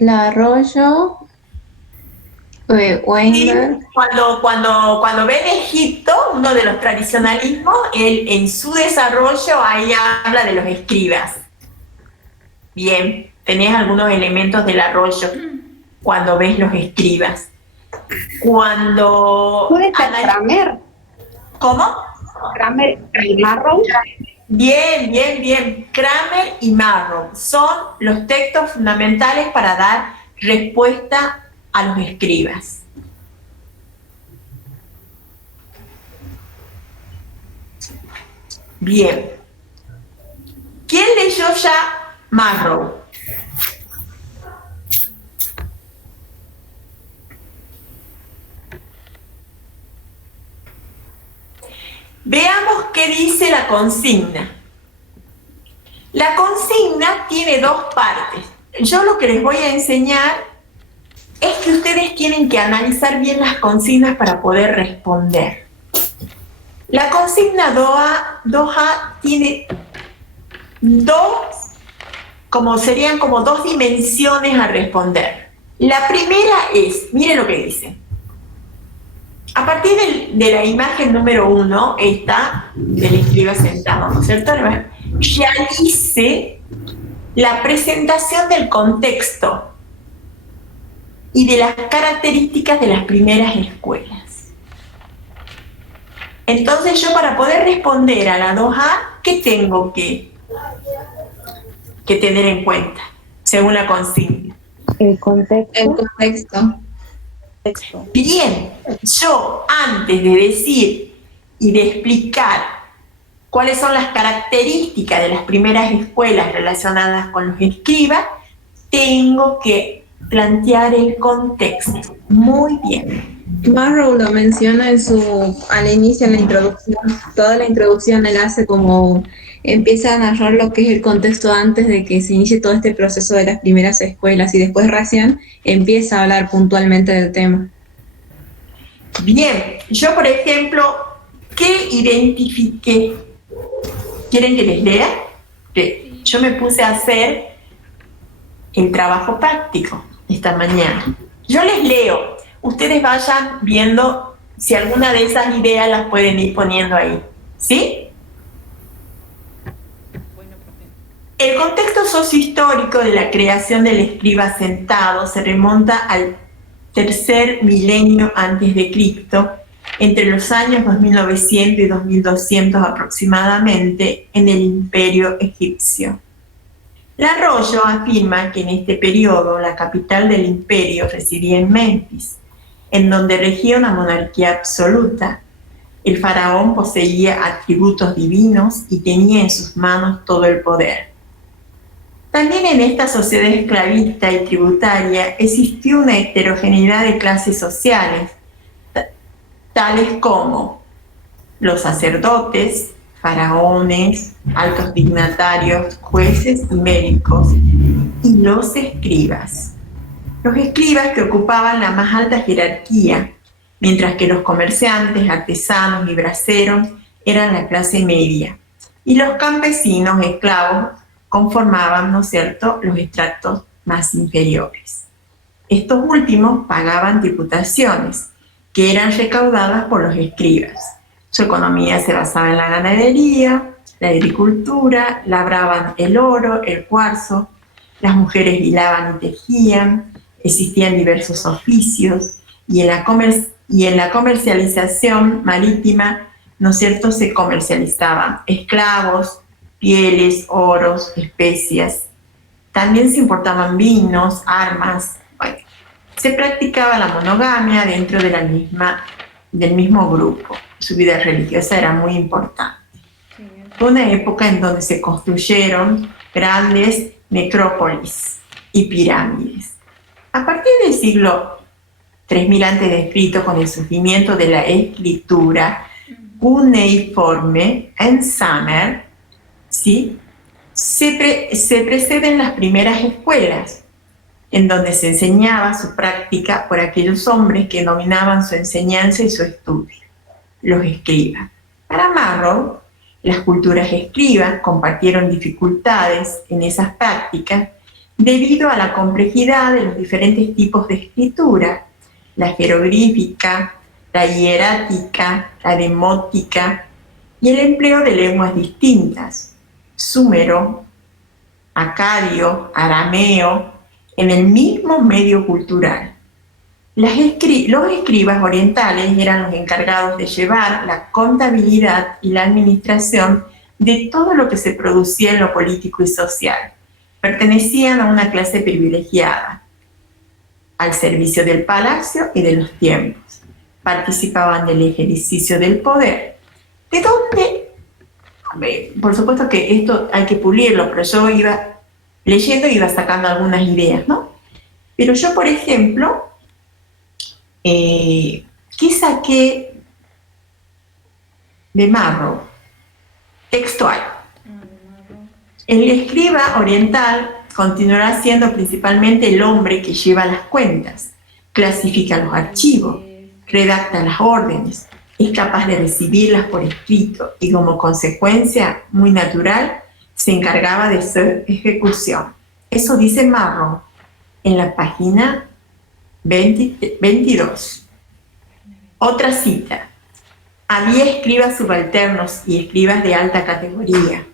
La Arroyo, Weinberg. Sí, cuando ven Egipto, uno de los tradicionalismos, él en su desarrollo ahí habla de los escribas. Bien, tenés algunos elementos del Arroyo cuando ves los escribas. Cuando... ¿Puede ser Kramer? ¿Cómo? Kramer y Marrow. Bien, bien, bien. Kramer y Marrow son los textos fundamentales para dar respuesta a los escribas. Bien. ¿Quién leyó ya Marrow? Veamos qué dice la consigna. La consigna tiene dos partes. Yo lo que les voy a enseñar es que ustedes tienen que analizar bien las consignas para poder responder. La consigna 2A tiene serían como dos dimensiones a responder. La primera es, miren lo que dice. A partir de la imagen número 1, esta del escriba sentado, ¿no es cierto? Realice la presentación del contexto y de las características de las primeras escuelas. Entonces yo, para poder responder a la 2A, ¿qué tengo que tener en cuenta según la consigna? El contexto. El contexto. Bien, yo antes de decir y de explicar cuáles son las características de las primeras escuelas relacionadas con los escribas, tengo que plantear el contexto. Muy bien. Marrow lo menciona al inicio, en la introducción. Toda la introducción él hace como, empieza a narrar lo que es el contexto antes de que se inicie todo este proceso de las primeras escuelas, y después recién empieza a hablar puntualmente del tema. Bien, yo por ejemplo, ¿qué identifiqué? ¿Quieren que les lea? Yo me puse a hacer el trabajo práctico esta mañana. Yo les leo. Ustedes vayan viendo si alguna de esas ideas las pueden ir poniendo ahí. ¿Sí? El contexto sociohistórico de la creación del escriba sentado se remonta al tercer milenio antes de Cristo, entre los años 2900 y 2200 aproximadamente, en el Imperio egipcio. Larroyo afirma que en este periodo la capital del imperio residía en Memphis, en donde regía una monarquía absoluta. El faraón poseía atributos divinos y tenía en sus manos todo el poder. También en esta sociedad esclavista y tributaria existió una heterogeneidad de clases sociales, tales como los sacerdotes, faraones, altos dignatarios, jueces y médicos, y los escribas. Los escribas, que ocupaban la más alta jerarquía, mientras que los comerciantes, artesanos y braceros eran la clase media, y los campesinos esclavos conformaban, ¿no es cierto?, los estratos más inferiores. Estos últimos pagaban tributaciones, que eran recaudadas por los escribas. Su economía se basaba en la ganadería, la agricultura, labraban el oro, el cuarzo, las mujeres hilaban y tejían, existían diversos oficios, y en la comercialización marítima, ¿no es cierto?, se comercializaban esclavos, pieles, oros, especias. También se importaban vinos, armas. Bueno, se practicaba la monogamia dentro de del mismo grupo. Su vida religiosa era muy importante. Fue una época en donde se construyeron grandes necrópolis y pirámides. A partir del siglo 3000 a.C., con el surgimiento de la escritura cuneiforme en Sumer, ¿sí?, se preceden las primeras escuelas, en donde se enseñaba su práctica por aquellos hombres que dominaban su enseñanza y su estudio, los escribas. Para Marrow, las culturas escribas compartieron dificultades en esas prácticas debido a la complejidad de los diferentes tipos de escritura, la jeroglífica, la hierática, la demótica y el empleo de lenguas distintas, súmero, acadio, arameo, en el mismo medio cultural. Los escribas orientales eran los encargados de llevar la contabilidad y la administración de todo lo que se producía en lo político y social. Pertenecían a una clase privilegiada, al servicio del palacio y de los tiempos. Participaban del ejercicio del poder. ¿De dónde? Por supuesto que esto hay que pulirlo, pero yo iba leyendo y iba sacando algunas ideas, ¿no? Pero yo, por ejemplo, ¿qué saqué de Marrow? Textual. El escriba oriental continuará siendo principalmente el hombre que lleva las cuentas, clasifica los archivos, redacta las órdenes, es capaz de recibirlas por escrito y como consecuencia muy natural se encargaba de su ejecución. Eso dice Marrow en la página 22. Otra cita. Había escribas subalternos y escribas de alta categoría,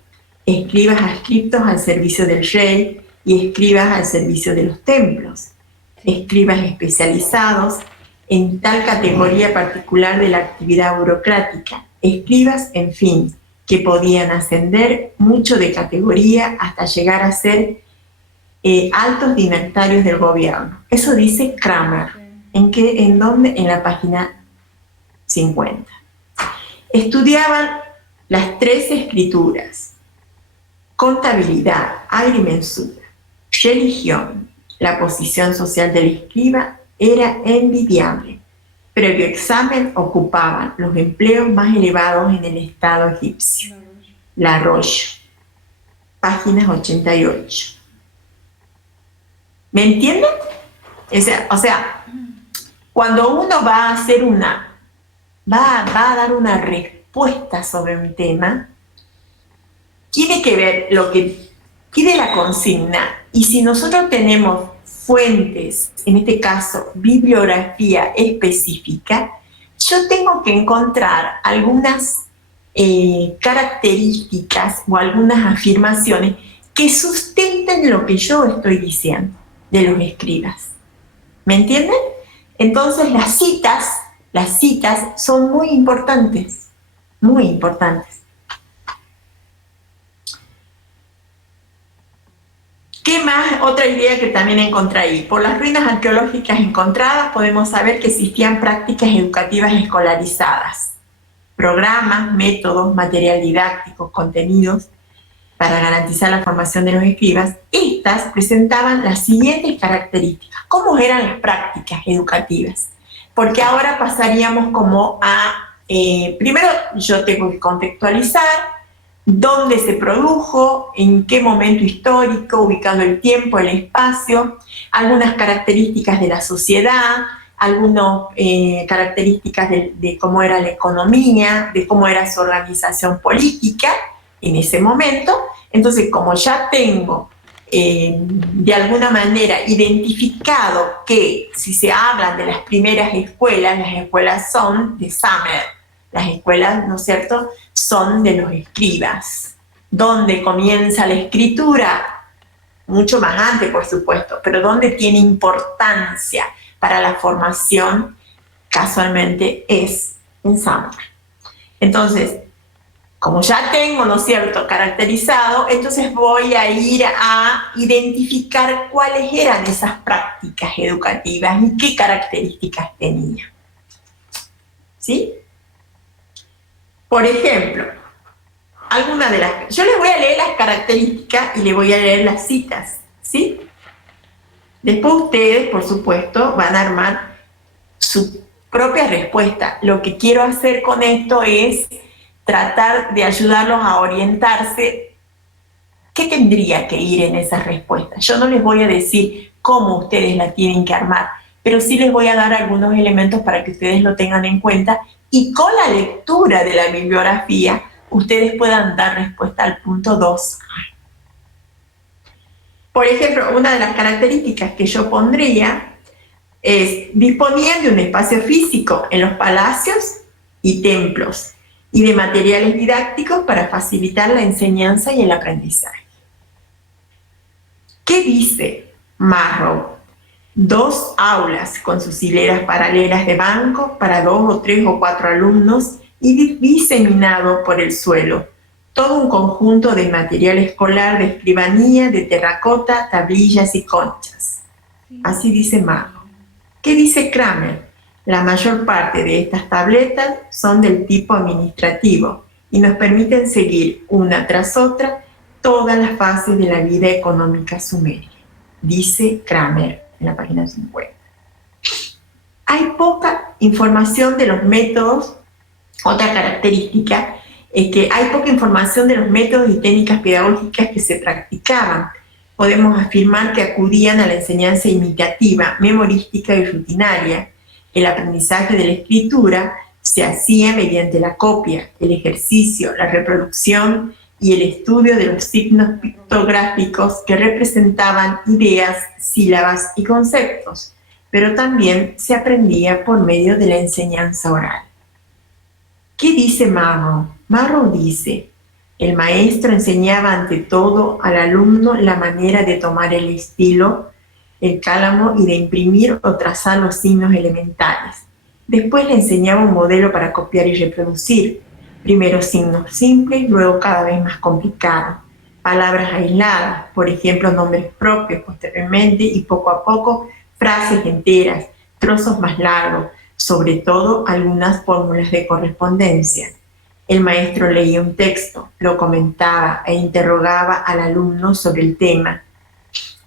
escribas adscriptos al servicio del rey y escribas al servicio de los templos, escribas especializados en tal categoría particular de la actividad burocrática, escribas, en fin, que podían ascender mucho de categoría hasta llegar a ser altos dignatarios del gobierno. Eso dice Kramer. ¿En dónde? En la página 50. Estudiaban las 13 escrituras: contabilidad, agrimensura, religión. La posición social del escriba era envidiable. Previo examen ocupaban los empleos más elevados en el Estado egipcio. Larroyo, páginas 88. ¿Me entienden? O sea, cuando uno va a hacer va a dar una respuesta sobre un tema, tiene que ver lo que pide la consigna, y si nosotros tenemos fuentes, en este caso bibliografía específica, yo tengo que encontrar algunas características o algunas afirmaciones que sustenten lo que yo estoy diciendo de los escribas. ¿Me entienden? Entonces las citas son muy importantes, muy importantes. ¿Qué más? Otra idea que también encontré ahí. Por las ruinas arqueológicas encontradas podemos saber que existían prácticas educativas escolarizadas, programas, métodos, material didáctico, contenidos para garantizar la formación de los escribas. Estas presentaban las siguientes características. ¿Cómo eran las prácticas educativas? Porque ahora pasaríamos como a, primero yo tengo que contextualizar dónde se produjo, en qué momento histórico, ubicando el tiempo, el espacio, algunas características de la sociedad, algunas características de cómo era la economía, de cómo era su organización política en ese momento. Entonces, como ya tengo de alguna manera identificado que si se hablan de las primeras escuelas, las escuelas son de Summer, las escuelas, ¿no es cierto?, son de los escribas. ¿Dónde comienza la escritura? Mucho más antes, por supuesto, pero ¿dónde tiene importancia para la formación? Casualmente es en Summer. Entonces, como ya tengo, ¿no es cierto?, caracterizado, entonces voy a ir a identificar cuáles eran esas prácticas educativas y qué características tenían. ¿Sí? Por ejemplo, yo les voy a leer las características y les voy a leer las citas, ¿sí? Después ustedes, por supuesto, van a armar su propia respuesta. Lo que quiero hacer con esto es tratar de ayudarlos a orientarse qué tendría que ir en esas respuestas. Yo no les voy a decir cómo ustedes la tienen que armar, pero sí les voy a dar algunos elementos para que ustedes lo tengan en cuenta y con la lectura de la bibliografía ustedes puedan dar respuesta al punto 2. Por ejemplo, una de las características que yo pondría es: disponían de un espacio físico en los palacios y templos y de materiales didácticos para facilitar la enseñanza y el aprendizaje. ¿Qué dice Marrow? 2 aulas con sus hileras paralelas de bancos para 2 o 3 o 4 alumnos y diseminado por el suelo todo un conjunto de material escolar de escribanía, de terracota, tablillas y conchas. Así dice Marro. ¿Qué dice Kramer? La mayor parte de estas tabletas son del tipo administrativo y nos permiten seguir una tras otra todas las fases de la vida económica sumeria, dice Kramer en la página 50. Hay poca información de los métodos. Otra característica es que hay poca información de los métodos y técnicas pedagógicas que se practicaban. Podemos afirmar que acudían a la enseñanza imitativa, memorística y rutinaria. El aprendizaje de la escritura se hacía mediante la copia, el ejercicio, la reproducción y el estudio de los signos pictográficos que representaban ideas, sílabas y conceptos, pero también se aprendía por medio de la enseñanza oral. ¿Qué dice Marro? Marro dice, el maestro enseñaba ante todo al alumno la manera de tomar el estilo, el cálamo y de imprimir o trazar los signos elementales. Después le enseñaba un modelo para copiar y reproducir. Primero signos simples, luego cada vez más complicados. Palabras aisladas, por ejemplo, nombres propios posteriormente y poco a poco frases enteras, trozos más largos, sobre todo algunas fórmulas de correspondencia. El maestro leía un texto, lo comentaba e interrogaba al alumno sobre el tema.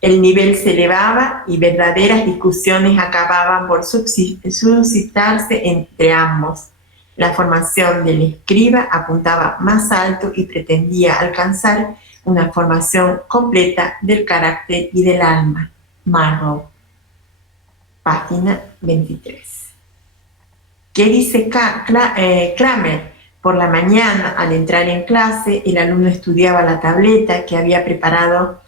El nivel se elevaba y verdaderas discusiones acababan por suscitarse entre ambos. La formación del escriba apuntaba más alto y pretendía alcanzar una formación completa del carácter y del alma. Marro, página 23. ¿Qué dice Kramer? Por la mañana, al entrar en clase, el alumno estudiaba la tableta que había preparado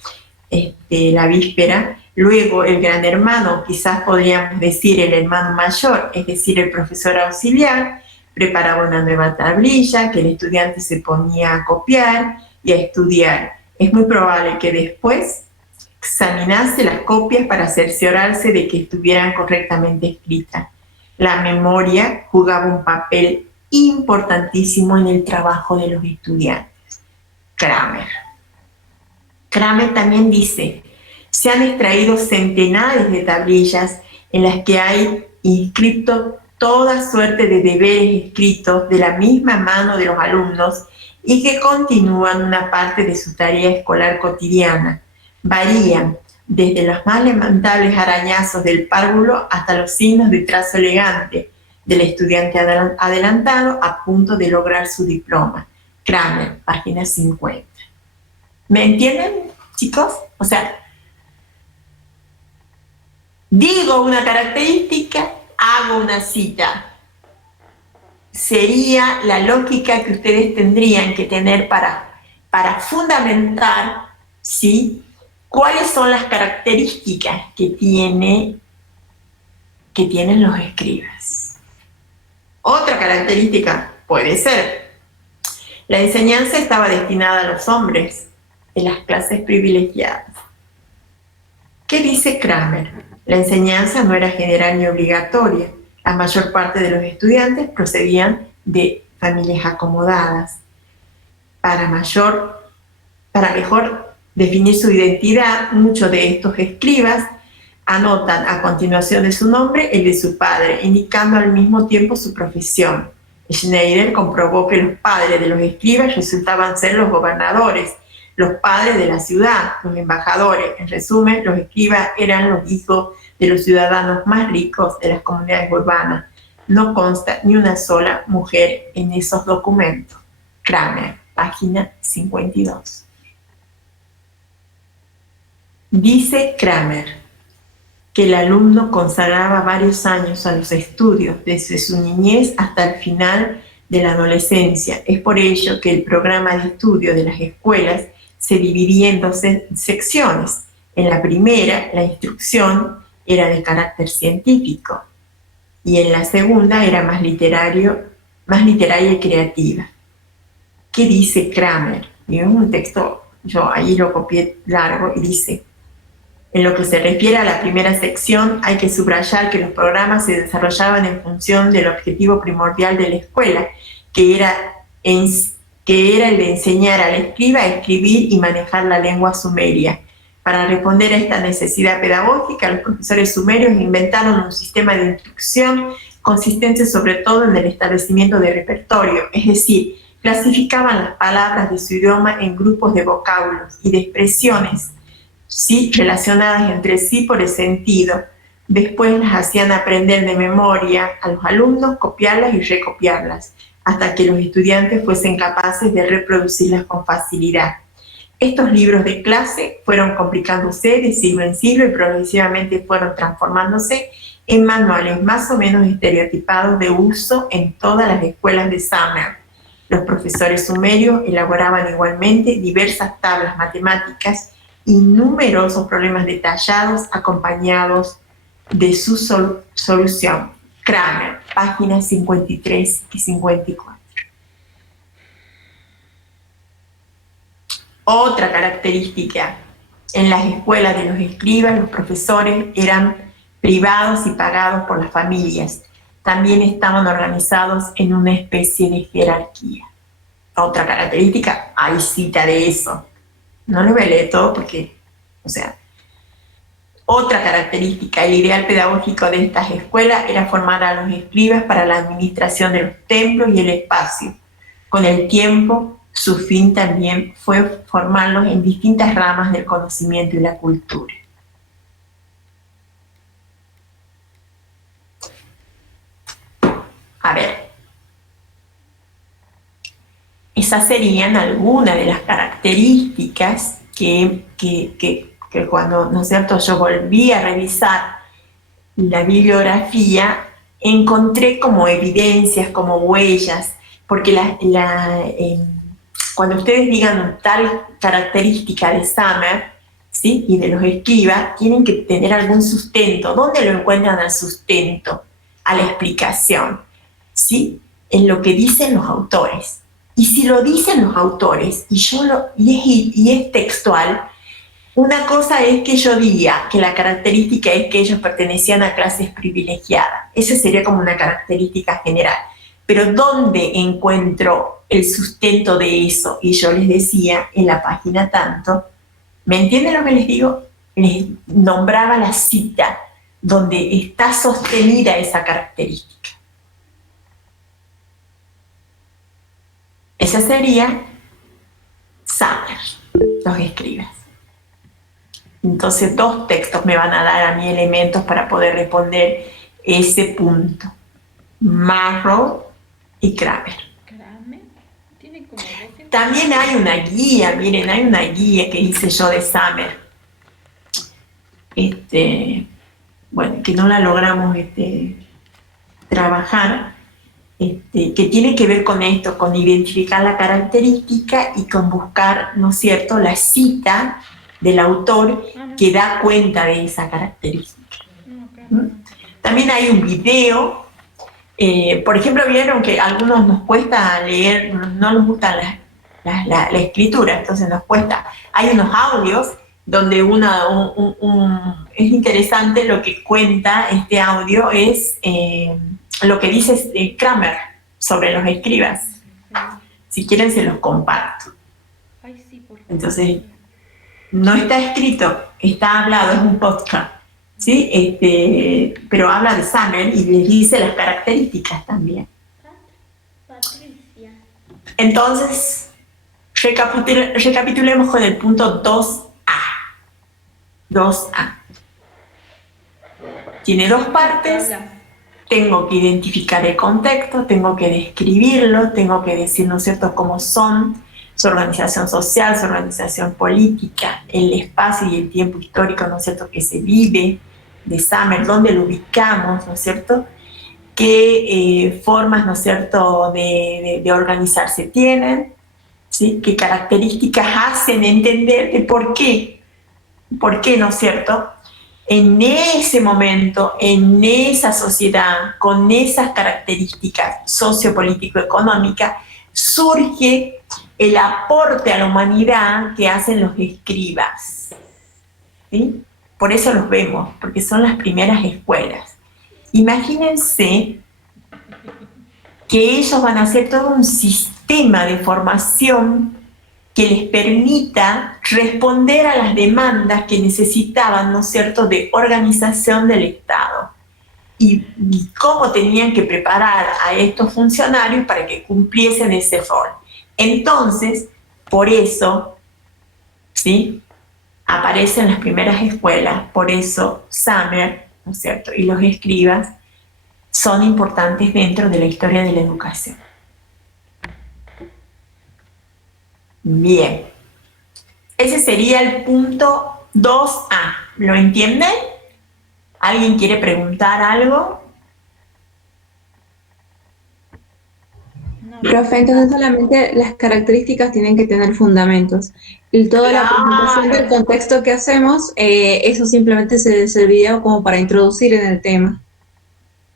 la víspera. Luego, el gran hermano, quizás podríamos decir el hermano mayor, es decir, el profesor auxiliar, preparaba una nueva tablilla que el estudiante se ponía a copiar y a estudiar. Es muy probable que después examinase las copias para cerciorarse de que estuvieran correctamente escritas. La memoria jugaba un papel importantísimo en el trabajo de los estudiantes. Kramer también dice, se han extraído centenares de tablillas en las que hay inscrito toda suerte de deberes escritos de la misma mano de los alumnos y que continúan una parte de su tarea escolar cotidiana. Varían desde los más lamentables arañazos del párvulo hasta los signos de trazo elegante del estudiante adelantado a punto de lograr su diploma. Kramer, página 50. ¿Me entienden, chicos? O sea, digo una característica, hago una cita. Sería la lógica que ustedes tendrían que tener para fundamentar, ¿sí?, cuáles son las características que tienen los escribas. Otra característica puede ser, la enseñanza estaba destinada a los hombres de las clases privilegiadas. ¿Qué dice Kramer? La enseñanza no era general ni obligatoria. La mayor parte de los estudiantes procedían de familias acomodadas. Para mejor definir su identidad, muchos de estos escribas anotan a continuación de su nombre el de su padre, indicando al mismo tiempo su profesión. Schneider comprobó que los padres de los escribas resultaban ser los gobernadores, los padres de la ciudad, los embajadores. En resumen, los escribas eran los hijos de los ciudadanos más ricos de las comunidades urbanas. No consta ni una sola mujer en esos documentos. Kramer, página 52. Dice Kramer que el alumno consagraba varios años a los estudios, desde su niñez hasta el final de la adolescencia. Es por ello que el programa de estudio de las escuelas se dividía en dos secciones. En la primera, la instrucción era de carácter científico, y en la segunda era más literaria y creativa. ¿Qué dice Kramer? Y es un texto, yo ahí lo copié largo, y dice: en lo que se refiere a la primera sección, hay que subrayar que los programas se desarrollaban en función del objetivo primordial de la escuela, que que era el de enseñar al escriba a escribir y manejar la lengua sumeria. Para responder a esta necesidad pedagógica, los profesores sumerios inventaron un sistema de instrucción consistente sobre todo en el establecimiento de repertorio, es decir, clasificaban las palabras de su idioma en grupos de vocablos y de expresiones, ¿sí?, relacionadas entre sí por el sentido. Después las hacían aprender de memoria a los alumnos, copiarlas y recopiarlas, hasta que los estudiantes fuesen capaces de reproducirlas con facilidad. Estos libros de clase fueron complicándose de siglo en siglo y progresivamente fueron transformándose en manuales más o menos estereotipados de uso en todas las escuelas de Sumer. Los profesores sumerios elaboraban igualmente diversas tablas matemáticas y numerosos problemas detallados acompañados de su solución. Kramer, páginas 53 y 54. Otra característica: en las escuelas de los escribas, los profesores eran privados y pagados por las familias. También estaban organizados en una especie de jerarquía. Otra característica, hay cita de eso. No lo voy a leer todo porque, otra característica, el ideal pedagógico de estas escuelas era formar a los escribas para la administración de los templos y el espacio. Con el tiempo, su fin también fue formarlos en distintas ramas del conocimiento y la cultura. A ver, esas serían algunas de las características que cuando, ¿no es cierto?, yo volví a revisar la bibliografía, encontré como evidencias, como huellas, porque cuando ustedes digan tal característica de Sumer, ¿sí?, y de los escribas, tienen que tener algún sustento. ¿Dónde lo encuentran al sustento? A la explicación, ¿sí?, en lo que dicen los autores. Y si lo dicen los autores y es textual, una cosa es que yo diga que la característica es que ellos pertenecían a clases privilegiadas. Esa sería como una característica general. Pero ¿dónde encuentro el sustento de eso? Y yo les decía en la página tanto, ¿me entienden lo que les digo? Les nombraba la cita donde está sostenida esa característica. Esa sería Sumer, los escribas. Entonces, dos textos me van a dar a mí elementos para poder responder ese punto. Marrow y Kramer. ¿Kramer? Tiene como 200... También hay una guía, miren, hay una guía que hice yo de Sumer. Bueno, que no la logramos trabajar, que tiene que ver con esto, con identificar la característica y con buscar, ¿no es cierto?, la cita del autor que da cuenta de esa característica. También hay un video, por ejemplo, vieron que a algunos nos cuesta leer, no nos gusta la escritura, entonces nos cuesta. Hay unos audios donde es interesante lo que cuenta este audio, es lo que dice Kramer sobre los escribas. Si quieren se los comparto. Entonces, no está escrito, está hablado, es un podcast, ¿sí? Pero habla de Sumer y les dice las características también. Entonces, recapitulemos con el punto 2A. 2A. Tiene dos partes. Tengo que identificar el contexto, tengo que describirlo, tengo que decir, ¿no es cierto?, cómo son, su organización social, su organización política, el espacio y el tiempo histórico, ¿no es cierto?, que se vive de Sumer, dónde lo ubicamos, ¿no es cierto?, qué formas, ¿no es cierto?, de organizarse tienen, ¿sí?, qué características hacen entender de por qué, ¿no es cierto?, en ese momento, en esa sociedad, con esas características sociopolítico-económicas, surge el aporte a la humanidad que hacen los escribas. ¿Sí? Por eso los vemos, porque son las primeras escuelas. Imagínense que ellos van a hacer todo un sistema sistema de formación que les permita responder a las demandas que necesitaban, ¿no es cierto?, de organización del Estado y cómo tenían que preparar a estos funcionarios para que cumpliesen ese rol. Entonces, por eso, ¿sí?, aparecen las primeras escuelas, por eso Summer, ¿no es cierto?, y los escribas son importantes dentro de la historia de la educación. Bien, ese sería el punto 2A. ¿Lo entienden? ¿Alguien quiere preguntar algo? No, Profe, entonces solamente las características tienen que tener fundamentos. Y toda la presentación del contexto que hacemos, eso simplemente se serviría como para introducir en el tema.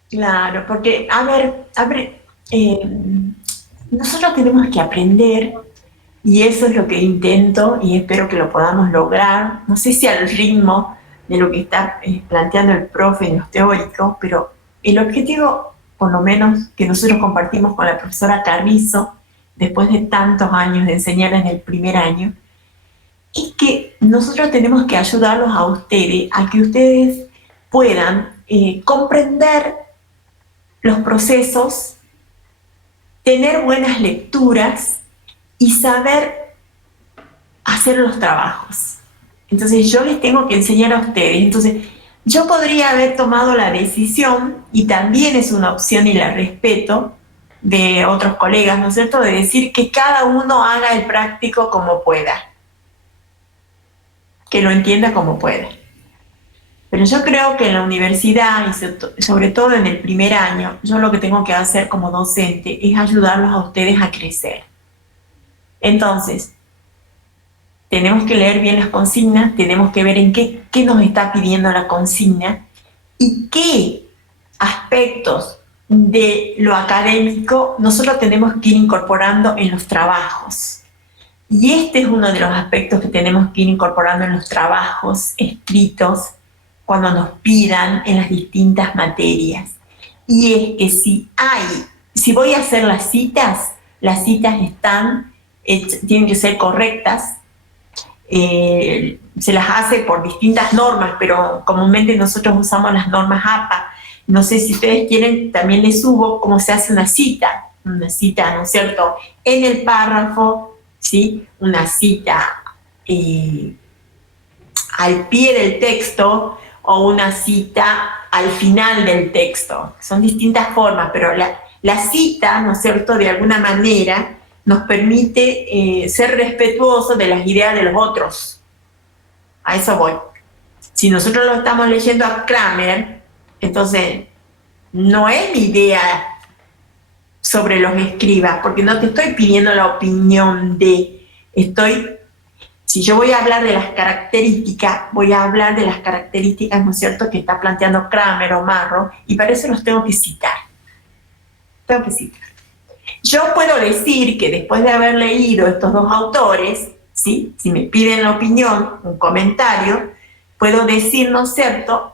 Claro, porque, nosotros tenemos que aprender, y eso es lo que intento y espero que lo podamos lograr. No sé si al ritmo de lo que está planteando el profe en los teóricos, pero el objetivo, por lo menos, que nosotros compartimos con la profesora Carrizo, después de tantos años de enseñar en el primer año, es que nosotros tenemos que ayudarlos a ustedes, a que ustedes puedan comprender los procesos, tener buenas lecturas y saber hacer los trabajos. Entonces yo les tengo que enseñar a ustedes. Entonces yo podría haber tomado la decisión, y también es una opción y la respeto, de otros colegas, ¿no es cierto?, de decir que cada uno haga el práctico como pueda, que lo entienda como pueda. Pero yo creo que en la universidad, y sobre todo en el primer año, yo lo que tengo que hacer como docente es ayudarlos a ustedes a crecer. Entonces, tenemos que leer bien las consignas, tenemos que ver en qué nos está pidiendo la consigna y qué aspectos de lo académico nosotros tenemos que ir incorporando en los trabajos. Y este es uno de los aspectos que tenemos que ir incorporando en los trabajos escritos cuando nos pidan en las distintas materias. Y es que si voy a hacer las citas tienen que ser correctas. Se las hace por distintas normas, pero comúnmente nosotros usamos las normas APA. No sé si ustedes quieren, también les subo cómo se hace una cita, ¿no es cierto?, en el párrafo, ¿sí?, una cita al pie del texto o una cita al final del texto. Son distintas formas, pero la cita, ¿no es cierto?, de alguna manera nos permite ser respetuosos de las ideas de los otros. A eso voy. Si nosotros lo estamos leyendo a Kramer, entonces no es mi idea sobre los escribas, porque no te estoy pidiendo la opinión si yo voy a hablar de las características, voy a hablar de las características, ¿no es cierto?, que está planteando Kramer o Marro, y para eso los tengo que citar. Yo puedo decir que después de haber leído estos dos autores, ¿sí?, si me piden la opinión, un comentario, puedo decir, ¿no es cierto?,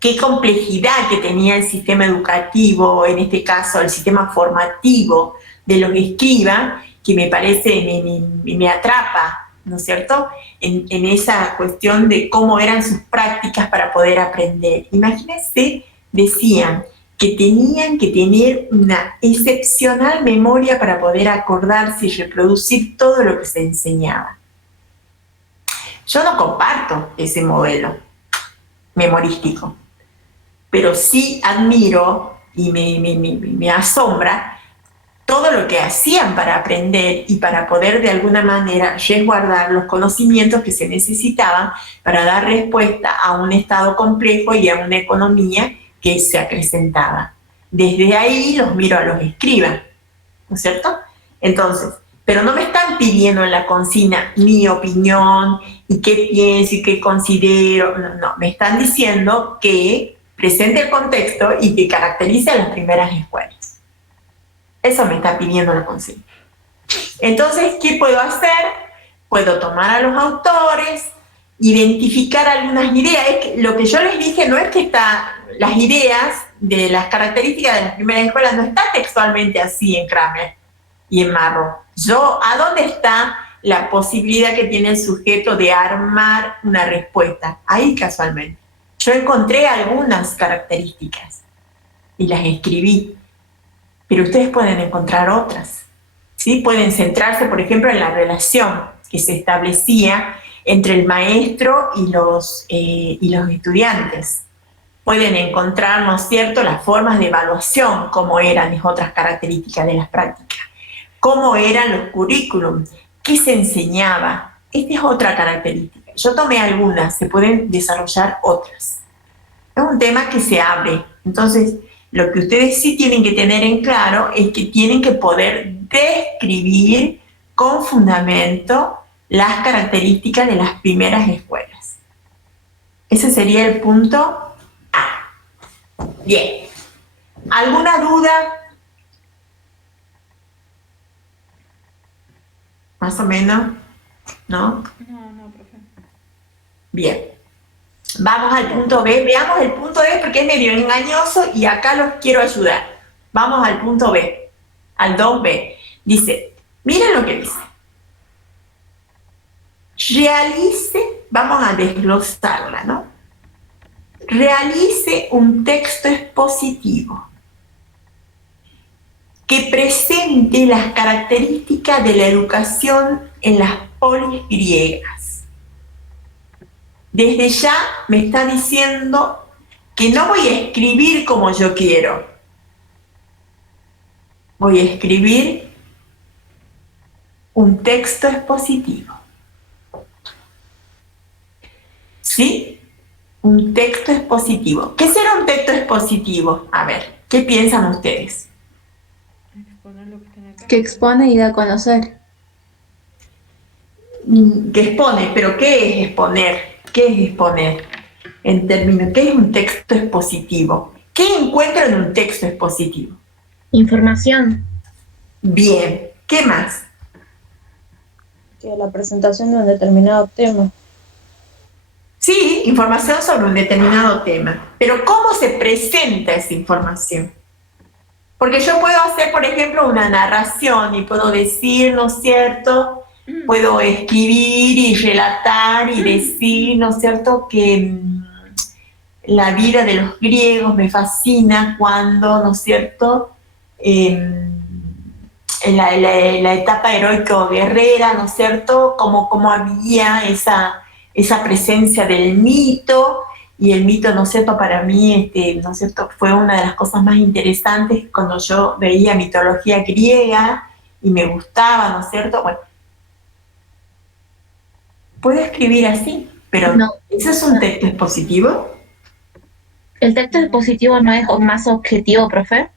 qué complejidad que tenía el sistema educativo, en este caso el sistema formativo de los escribas, que me parece, me atrapa, ¿no es cierto?, en esa cuestión de cómo eran sus prácticas para poder aprender. Imagínense, decían que tenían que tener una excepcional memoria para poder acordarse y reproducir todo lo que se enseñaba. Yo no comparto ese modelo memorístico, pero sí admiro y me asombra todo lo que hacían para aprender y para poder de alguna manera resguardar los conocimientos que se necesitaban para dar respuesta a un estado complejo y a una economía que se acrecentaba. Desde ahí los miro a los escribas, ¿no es cierto? Entonces, pero no me están pidiendo en la consigna mi opinión y qué pienso y qué considero, no, me están diciendo que presente el contexto y que caracterice a las primeras escuelas. Eso me está pidiendo la consigna. Entonces, ¿qué puedo hacer? Puedo tomar a los autores, identificar algunas ideas. Lo que yo les dije no es que las ideas de las características de las primeras escuelas no está textualmente así en Kramer. y en marrón. ¿A dónde está la posibilidad que tiene el sujeto de armar una respuesta? Ahí casualmente. Yo encontré algunas características y las escribí, pero ustedes pueden encontrar otras, ¿sí? Pueden centrarse, por ejemplo, en la relación que se establecía entre el maestro y los estudiantes. Pueden encontrar, ¿no es cierto?, las formas de evaluación, cómo eran las otras características de las prácticas, cómo eran los currículum, qué se enseñaba. Esta es otra característica. Yo tomé algunas, se pueden desarrollar otras. Es un tema que se abre. Entonces, lo que ustedes sí tienen que tener en claro es que tienen que poder describir con fundamento las características de las primeras escuelas. Ese sería el punto A. Bien. ¿Alguna duda? Más o menos, ¿no? No, profe. Bien. Vamos al punto B. Veamos el punto B porque es medio engañoso y acá los quiero ayudar. Vamos al punto B, al 2B. Dice, miren lo que dice. Realice, vamos a desglosarla, ¿no? Realice un texto expositivo que presente las características de la educación en las polis griegas. Desde ya me está diciendo que no voy a escribir como yo quiero. Voy a escribir un texto expositivo. ¿Sí? Un texto expositivo. ¿Qué será un texto expositivo? A ver, ¿qué piensan ustedes? Exponer lo que está en acá. Que expone y da a conocer. Que expone, pero ¿qué es exponer? ¿Qué es exponer? En términos, ¿qué es un texto expositivo? ¿Qué encuentro en un texto expositivo? Información. Bien, ¿qué más? Que la presentación de un determinado tema. Sí, información sobre un determinado tema. Pero ¿cómo se presenta esa información? Porque yo puedo hacer, por ejemplo, una narración y puedo decir, ¿no es cierto?, puedo escribir y relatar y decir, ¿no es cierto?, que la vida de los griegos me fascina cuando, ¿no es cierto?, en la etapa heroico-guerrera, ¿no es cierto?, como había esa presencia del mito, y el mito, ¿no es cierto?, para mí, ¿no es cierto?, fue una de las cosas más interesantes cuando yo veía mitología griega y me gustaba, ¿no es cierto? Bueno, puedo escribir así, pero No. ¿eso es un texto expositivo? ¿El texto expositivo no es más objetivo, profe?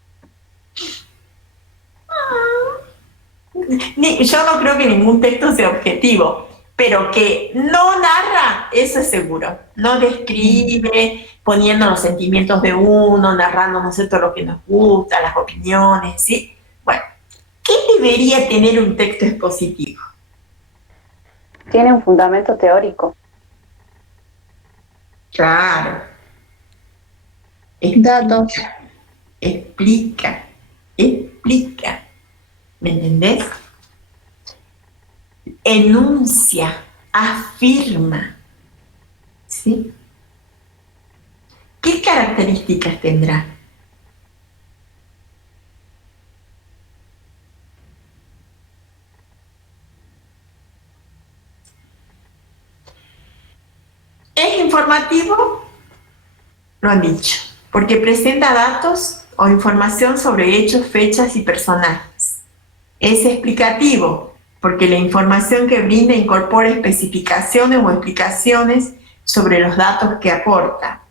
Yo no creo que ningún texto sea objetivo, pero que no narra, eso es seguro. No describe poniendo los sentimientos de uno, narrando, ¿no sé, todo lo que nos gusta, las opiniones, ¿sí? Bueno, ¿qué debería tener un texto expositivo? Tiene un fundamento teórico. Claro. Datos. Explica. ¿Me entendés? Enuncia, afirma. ¿Sí? ¿Qué características tendrá? ¿Es informativo? Lo han dicho, porque presenta datos o información sobre hechos, fechas y personajes. Es explicativo, porque la información que brinda incorpora especificaciones o explicaciones sobre los datos que aporta.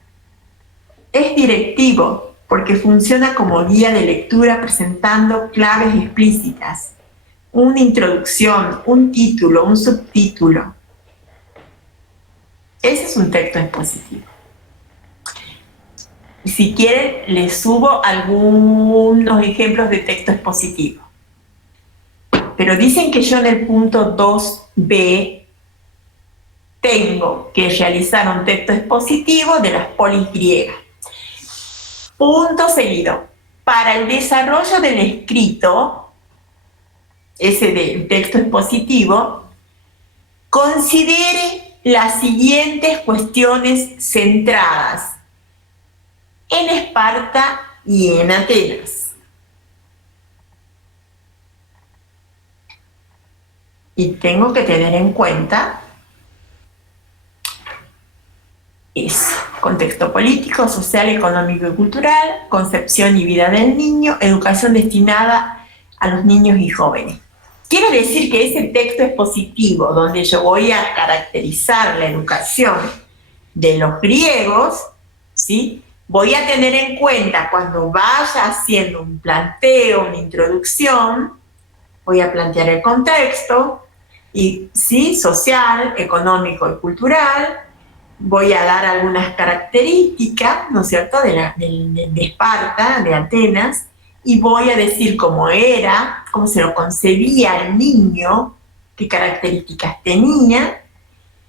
Es directivo, porque funciona como guía de lectura presentando claves explícitas, una introducción, un título, un subtítulo. Ese es un texto expositivo. Si quieren, les subo algunos ejemplos de texto expositivo. Pero dicen que yo en el punto 2b tengo que realizar un texto expositivo de las polis griegas. Punto seguido. Para el desarrollo del escrito, ese del texto expositivo, considere las siguientes cuestiones centradas en Esparta y en Atenas. Y tengo que tener en cuenta eso: contexto político, social, económico y cultural, concepción y vida del niño, educación destinada a los niños y jóvenes. Quiere decir que ese texto expositivo, donde yo voy a caracterizar la educación de los griegos, ¿sí?, voy a tener en cuenta, cuando vaya haciendo un planteo, una introducción, voy a plantear el contexto, y, ¿sí?, social, económico y cultural. Voy a dar algunas características, ¿no es cierto?, de Esparta, de Atenas, y voy a decir cómo era, cómo se lo concebía el niño, qué características tenía,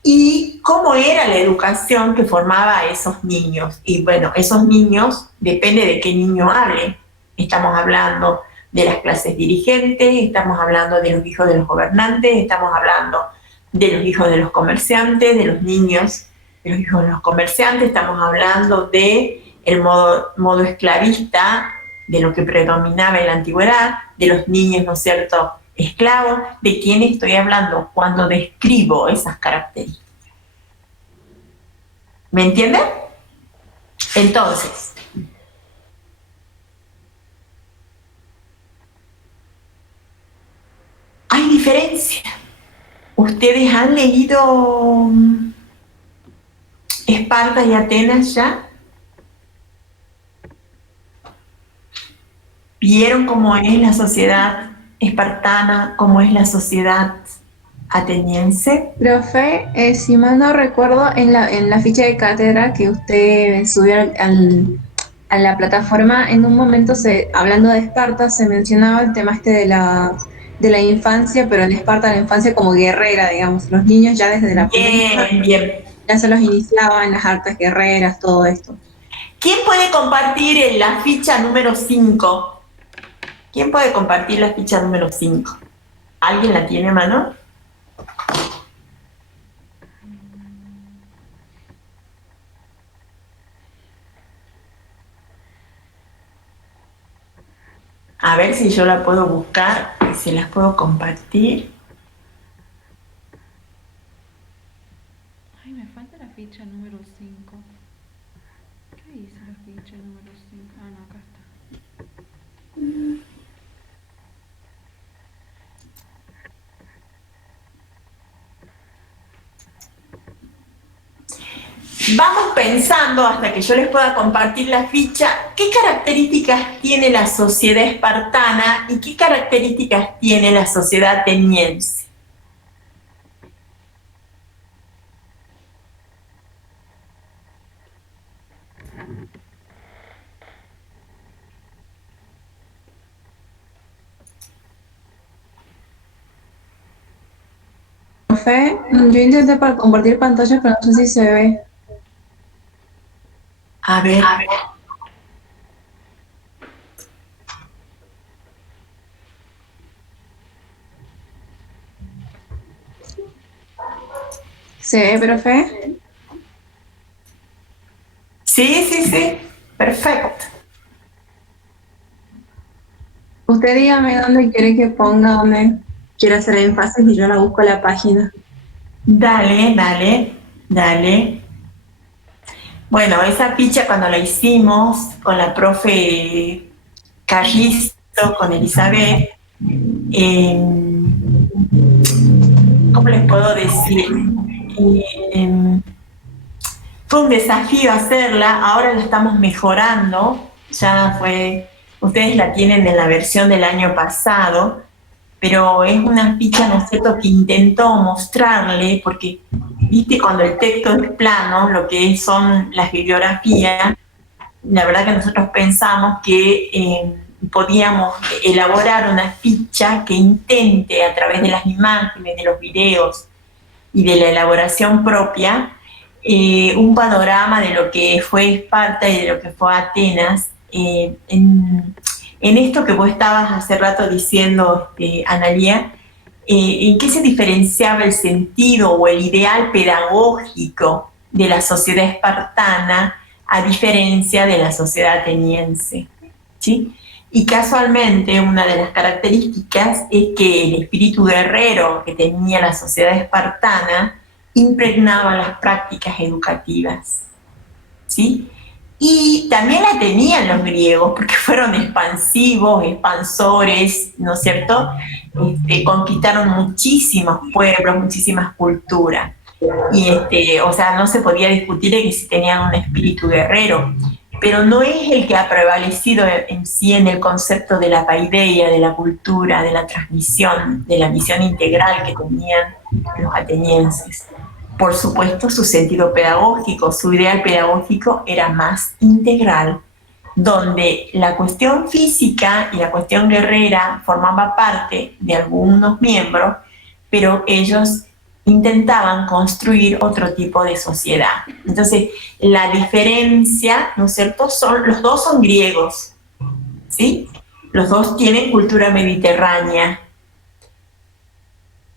y cómo era la educación que formaba a esos niños. Y bueno, esos niños, depende de qué niño hable. Estamos hablando de las clases dirigentes, estamos hablando de los hijos de los gobernantes, estamos hablando de los hijos de los comerciantes, de los niños de los hijos de los comerciantes, estamos hablando de el modo esclavista, de lo que predominaba en la antigüedad, de los niños, ¿no es cierto?, esclavos. ¿De quién estoy hablando cuando describo esas características? ¿Me entienden? Entonces, hay diferencia. ¿Ustedes han leído Esparta y Atenas ya? ¿Vieron cómo es la sociedad espartana, cómo es la sociedad ateniense? Profe, si mal no recuerdo, en la ficha de cátedra que usted subió a la plataforma, en un momento, hablando de Esparta, se mencionaba el tema de la infancia, pero en Esparta la infancia como guerrera, digamos. Los niños ya desde la primera ya se los iniciaba en las artes guerreras, todo esto. ¿Quién puede compartir la ficha número 5? ¿Quién puede compartir la ficha número 5? ¿Alguien la tiene a mano? A ver si yo la puedo buscar y si las puedo compartir. Ay, me falta la ficha número 5. ¿Qué dice la ficha número 5? Ah, no, acá está. Vamos pensando, hasta que yo les pueda compartir la ficha, qué características tiene la sociedad espartana y qué características tiene la sociedad ateniense. Profe, yo intenté para compartir pantalla, pero no sé si se ve. A ver. ¿Se ve, profe? Sí. Perfecto. Usted dígame dónde quiere que ponga, dónde quiere hacer énfasis y yo la busco en la página. Dale. Bueno, esa ficha cuando la hicimos con la profe Carrizo, con Elizabeth, ¿cómo les puedo decir? Fue un desafío hacerla, ahora la estamos mejorando, ustedes la tienen en la versión del año pasado, pero es una ficha, ¿no es cierto?, que intentó mostrarle, porque, viste, cuando el texto es plano, lo que son las bibliografías, la verdad que nosotros pensamos que podíamos elaborar una ficha que intente, a través de las imágenes, de los videos y de la elaboración propia, un panorama de lo que fue Esparta y de lo que fue Atenas en en esto que vos estabas hace rato diciendo, Analía, en qué se diferenciaba el sentido o el ideal pedagógico de la sociedad espartana a diferencia de la sociedad ateniense, ¿sí? Y casualmente una de las características es que el espíritu guerrero que tenía la sociedad espartana impregnaba las prácticas educativas, ¿sí? Y también la tenían los griegos, porque fueron expansivos, expansores, ¿no es cierto? Conquistaron muchísimos pueblos, muchísimas culturas. Y o sea, no se podía discutir de que si tenían un espíritu guerrero, pero no es el que ha prevalecido en sí en el concepto de la paideia, de la cultura, de la transmisión, de la visión integral que tenían los atenienses. Por supuesto, su sentido pedagógico, su ideal pedagógico era más integral, donde la cuestión física y la cuestión guerrera formaban parte de algunos miembros, pero ellos intentaban construir otro tipo de sociedad. Entonces, la diferencia, ¿no es cierto?, los dos son griegos, ¿sí? Los dos tienen cultura mediterránea,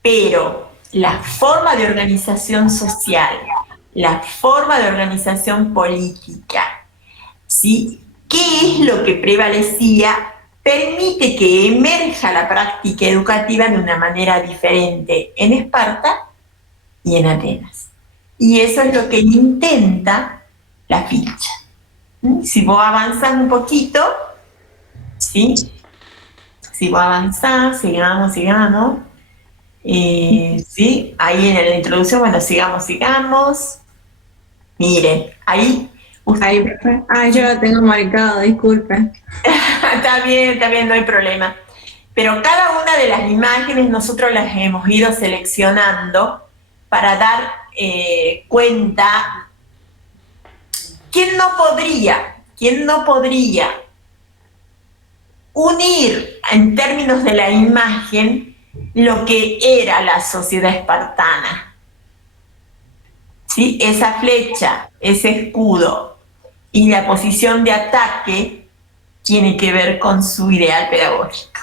pero la forma de organización social, la forma de organización política, ¿sí? ¿Qué es lo que prevalecía? Permite que emerja la práctica educativa de una manera diferente en Esparta y en Atenas. Y eso es lo que intenta la ficha. Si vos avanzás un poquito, ¿sí? Si vos avanzás, sigamos. Sí, ahí en la introducción, bueno, sigamos. Miren, ahí. Ahí, profe. Yo lo tengo marcado, disculpe. Está bien, no hay problema. Pero cada una de las imágenes nosotros las hemos ido seleccionando para dar cuenta. ¿Quién no podría unir en términos de la imagen lo que era la sociedad espartana? ¿Sí? Esa flecha, ese escudo y la posición de ataque tiene que ver con su ideal pedagógico.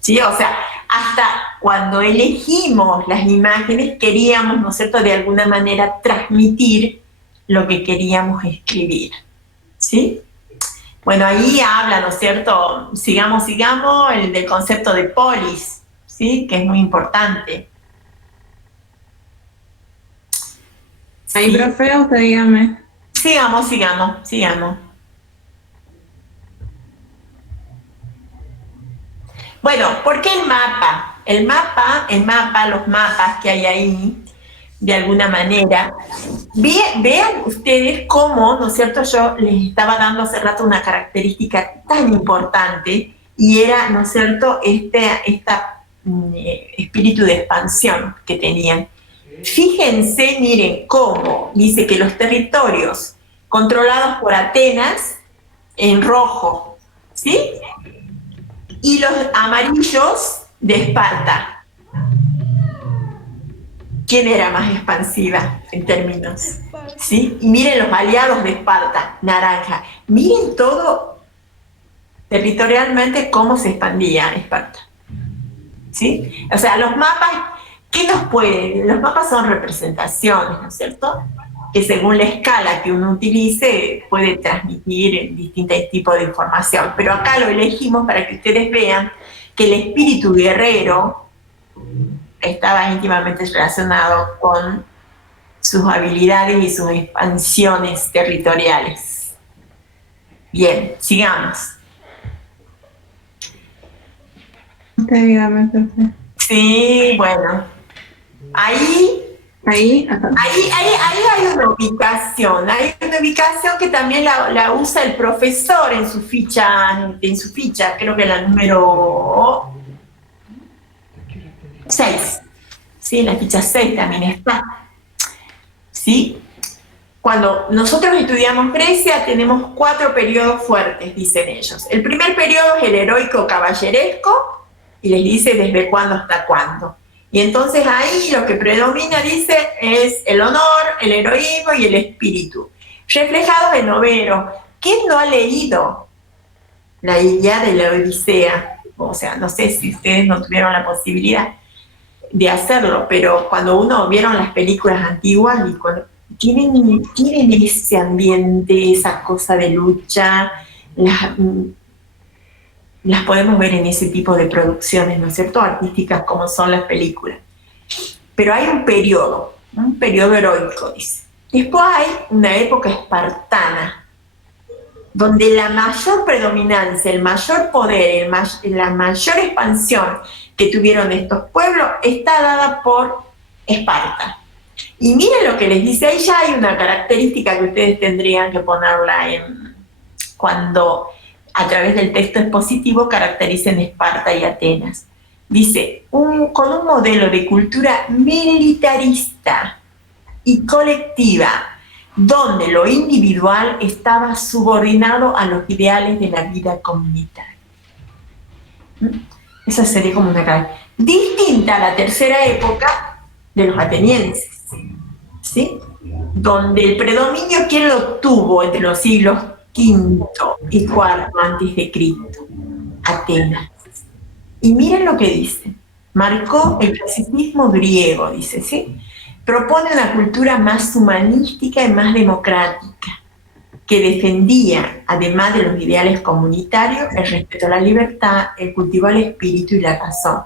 ¿Sí? O sea, hasta cuando elegimos las imágenes queríamos, ¿no es cierto?, de alguna manera transmitir lo que queríamos escribir. ¿Sí? Bueno, ahí habla, ¿no es cierto?, sigamos, el del concepto de polis, ¿sí?, que es muy importante. Ahí, profe, usted dígame. Sigamos. Bueno, ¿por qué el mapa? Los mapas que hay ahí, de alguna manera. Vean ustedes cómo, ¿no es cierto?, yo les estaba dando hace rato una característica tan importante, y era, ¿no es cierto?, espíritu de expansión que tenían. Fíjense, miren cómo dice que los territorios controlados por Atenas, en rojo, ¿sí?, y los amarillos de Esparta. ¿Quién era más expansiva en términos? ¿Sí? Y miren los aliados de Esparta, naranja. Miren todo territorialmente cómo se expandía Esparta. ¿Sí? O sea, los mapas, ¿qué nos pueden? Los mapas son representaciones, ¿no es cierto?, que según la escala que uno utilice puede transmitir distintos tipos de información. Pero acá lo elegimos para que ustedes vean que el espíritu guerrero estaba íntimamente relacionado con sus habilidades y sus expansiones territoriales. Bien, sigamos. Dígame, profe. Sí, bueno. Ahí hay una ubicación, que también la usa el profesor en su ficha, creo que la número 6. Sí, en la ficha 6 también está. ¿Sí? Cuando nosotros estudiamos Grecia tenemos 4 periodos fuertes, dicen ellos. El primer periodo es el heroico caballeresco, y les dice desde cuándo hasta cuándo. Y entonces ahí lo que predomina, dice, es el honor, el heroísmo y el espíritu, reflejados en Homero. ¿Quién no ha leído la Ilíada de la Odisea. O sea, no sé si ustedes no tuvieron la posibilidad de hacerlo, pero cuando uno vieron las películas antiguas y cuando tienen ese ambiente, esa cosa de lucha, las podemos ver en ese tipo de producciones, ¿no es cierto?, artísticas como son las películas. Pero hay un periodo heroico, dice. Después hay una época espartana, donde la mayor predominancia, el mayor poder, la mayor expansión que tuvieron estos pueblos está dada por Esparta. Y miren lo que les dice, ahí ya hay una característica que ustedes tendrían que ponerla cuando a través del texto expositivo caractericen Esparta y Atenas. Dice, con un modelo de cultura militarista y colectiva, donde lo individual estaba subordinado a los ideales de la vida comunitaria. Esa sería como una cara. Distinta a la tercera época de los atenienses, ¿sí? Donde el predominio, ¿quién lo tuvo entre los siglos V y IV antes de Cristo? Atenas. Y miren lo que dice. Marcó el clasicismo griego, dice, ¿sí? Propone una cultura más humanística y más democrática, que defendía, además de los ideales comunitarios, el respeto a la libertad, el cultivo al espíritu y la razón.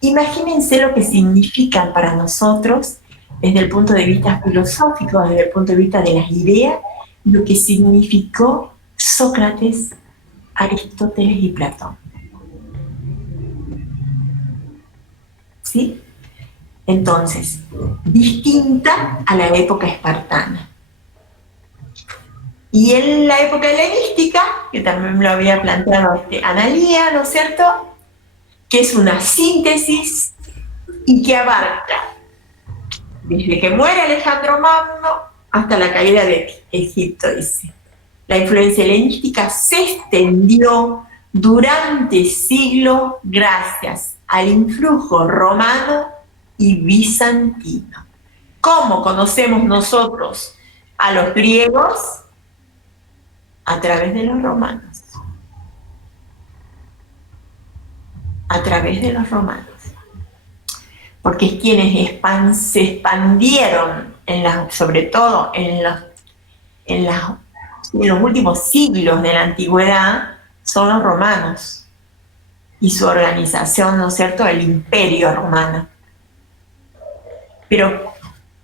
Imagínense lo que significan para nosotros, desde el punto de vista filosófico, desde el punto de vista de las ideas, lo que significó Sócrates, Aristóteles y Platón. ¿Sí? Entonces, distinta a la época espartana. Y en la época helenística, que también lo había planteado Analía, ¿no es cierto?, que es una síntesis y que abarca desde que muere Alejandro Magno hasta la caída de Egipto, dice. La influencia helenística se extendió durante siglos gracias al influjo romano y bizantino. ¿Cómo conocemos nosotros a los griegos? A través de los romanos. A través de los romanos. Porque es quienes se expandieron, sobre todo en los últimos siglos de la antigüedad, son los romanos. Y su organización, ¿no es cierto?, el imperio romano. Pero,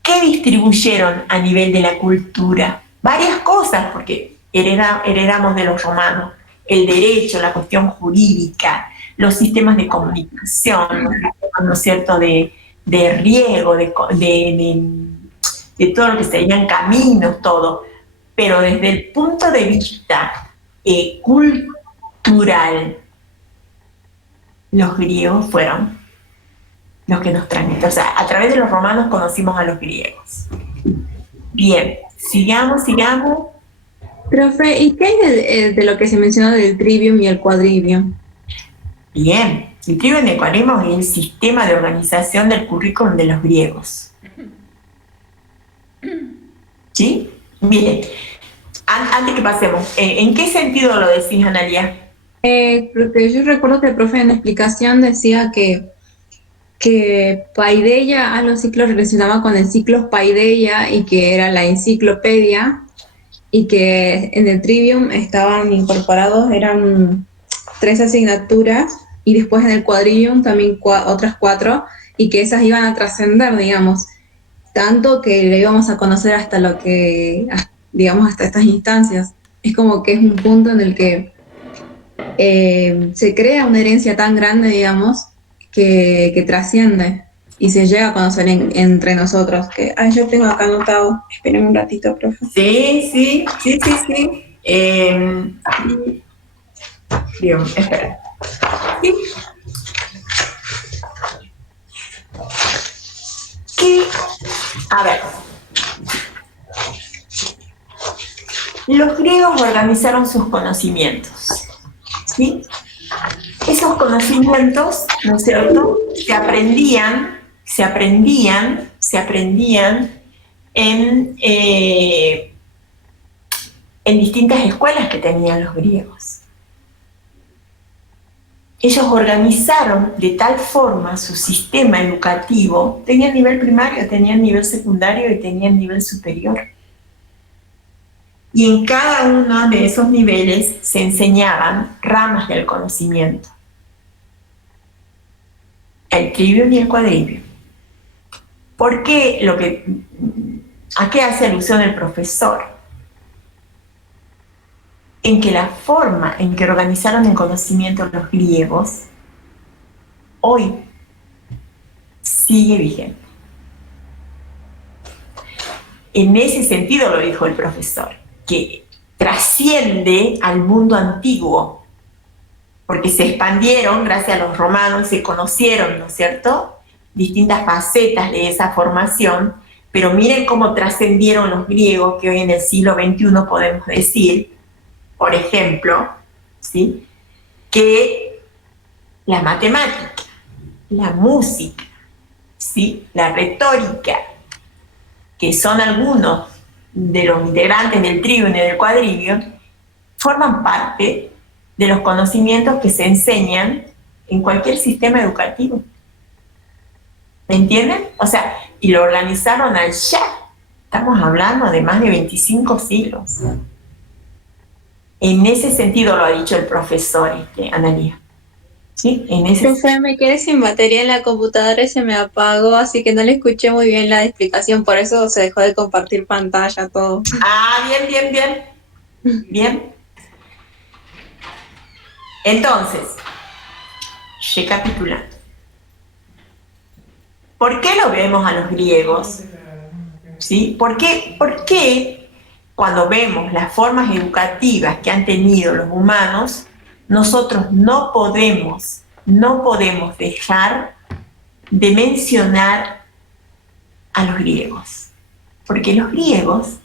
¿qué distribuyeron a nivel de la cultura? Varias cosas, porque heredamos de los romanos. El derecho, la cuestión jurídica, los sistemas de comunicación, los sistemas, ¿no es cierto?, de riego, de todo lo que serían caminos, todo. Pero desde el punto de vista cultural, los griegos fueron los que nos transmitieron. O sea, a través de los romanos conocimos a los griegos. Bien, sigamos. Profe, ¿y qué hay de lo que se menciona del trivium y el quadrivium? Bien, el trivium y el quadrivium es el sistema de organización del currículum de los griegos. ¿Sí? Miren, antes que pasemos, ¿en qué sentido lo decís, Analia? Porque yo recuerdo que el profe en la explicación decía que Paideia a los ciclos relacionaba con el ciclo Paideia y que era la enciclopedia, y que en el trivium estaban incorporados, eran 3 asignaturas, y después en el quadrivium también otras 4, y que esas iban a trascender, digamos, tanto que le íbamos a conocer hasta lo que, digamos, hasta estas instancias. Es como que es un punto en el que se crea una herencia tan grande, digamos, que trasciende y se llega a conocer entre nosotros. Yo tengo acá anotado. Esperen un ratito, profe. Sí. Bien, espera. Sí. A ver. Los griegos organizaron sus conocimientos, ¿sí? Esos conocimientos, ¿no es cierto?, se aprendían en distintas escuelas que tenían los griegos. ellos organizaron de tal forma su sistema educativo, tenían nivel primario, tenían nivel secundario y tenían nivel superior. Y en cada uno de esos niveles se enseñaban ramas del conocimiento. El trivium y el quadrivium. ¿Por qué a qué hace alusión el profesor? En que la forma en que organizaron el conocimiento los griegos hoy sigue vigente. En ese sentido lo dijo el profesor, que trasciende al mundo antiguo, porque se expandieron gracias a los romanos, se conocieron, ¿no es cierto?, distintas facetas de esa formación, pero miren cómo trascendieron los griegos, que hoy en el siglo XXI podemos decir, por ejemplo, ¿sí?, que la matemática, la música, ¿sí?, la retórica, que son algunos de los integrantes del trivium y del quadrivium, forman parte de los conocimientos que se enseñan en cualquier sistema educativo. ¿Me entienden? O sea, y lo organizaron allá. Estamos hablando de más de 25 siglos. En ese sentido lo ha dicho el profesor, Analía. ¿Sí? Profe, me quedé sin batería en la computadora y se me apagó, así que no le escuché muy bien la explicación, por eso se dejó de compartir pantalla, todo. Ah, bien. Bien. Entonces, recapitulando. ¿Por qué lo vemos a los griegos? ¿Sí? ¿Por qué cuando vemos las formas educativas que han tenido los humanos, nosotros no podemos dejar de mencionar a los griegos? Porque los griegos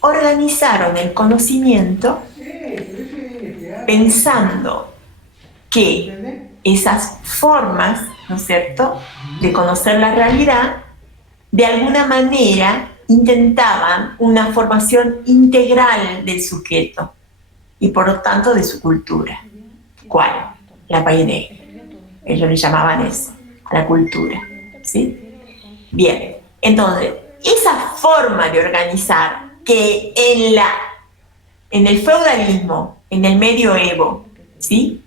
organizaron el conocimiento pensando que esas formas, ¿no es cierto?, de conocer la realidad, de alguna manera intentaban una formación integral del sujeto y por lo tanto de su cultura. ¿Cuál? La paideia. Ellos le llamaban eso, a la cultura. ¿Sí? Bien, entonces, esa forma de organizar que en el feudalismo, en el medioevo, ¿sí?,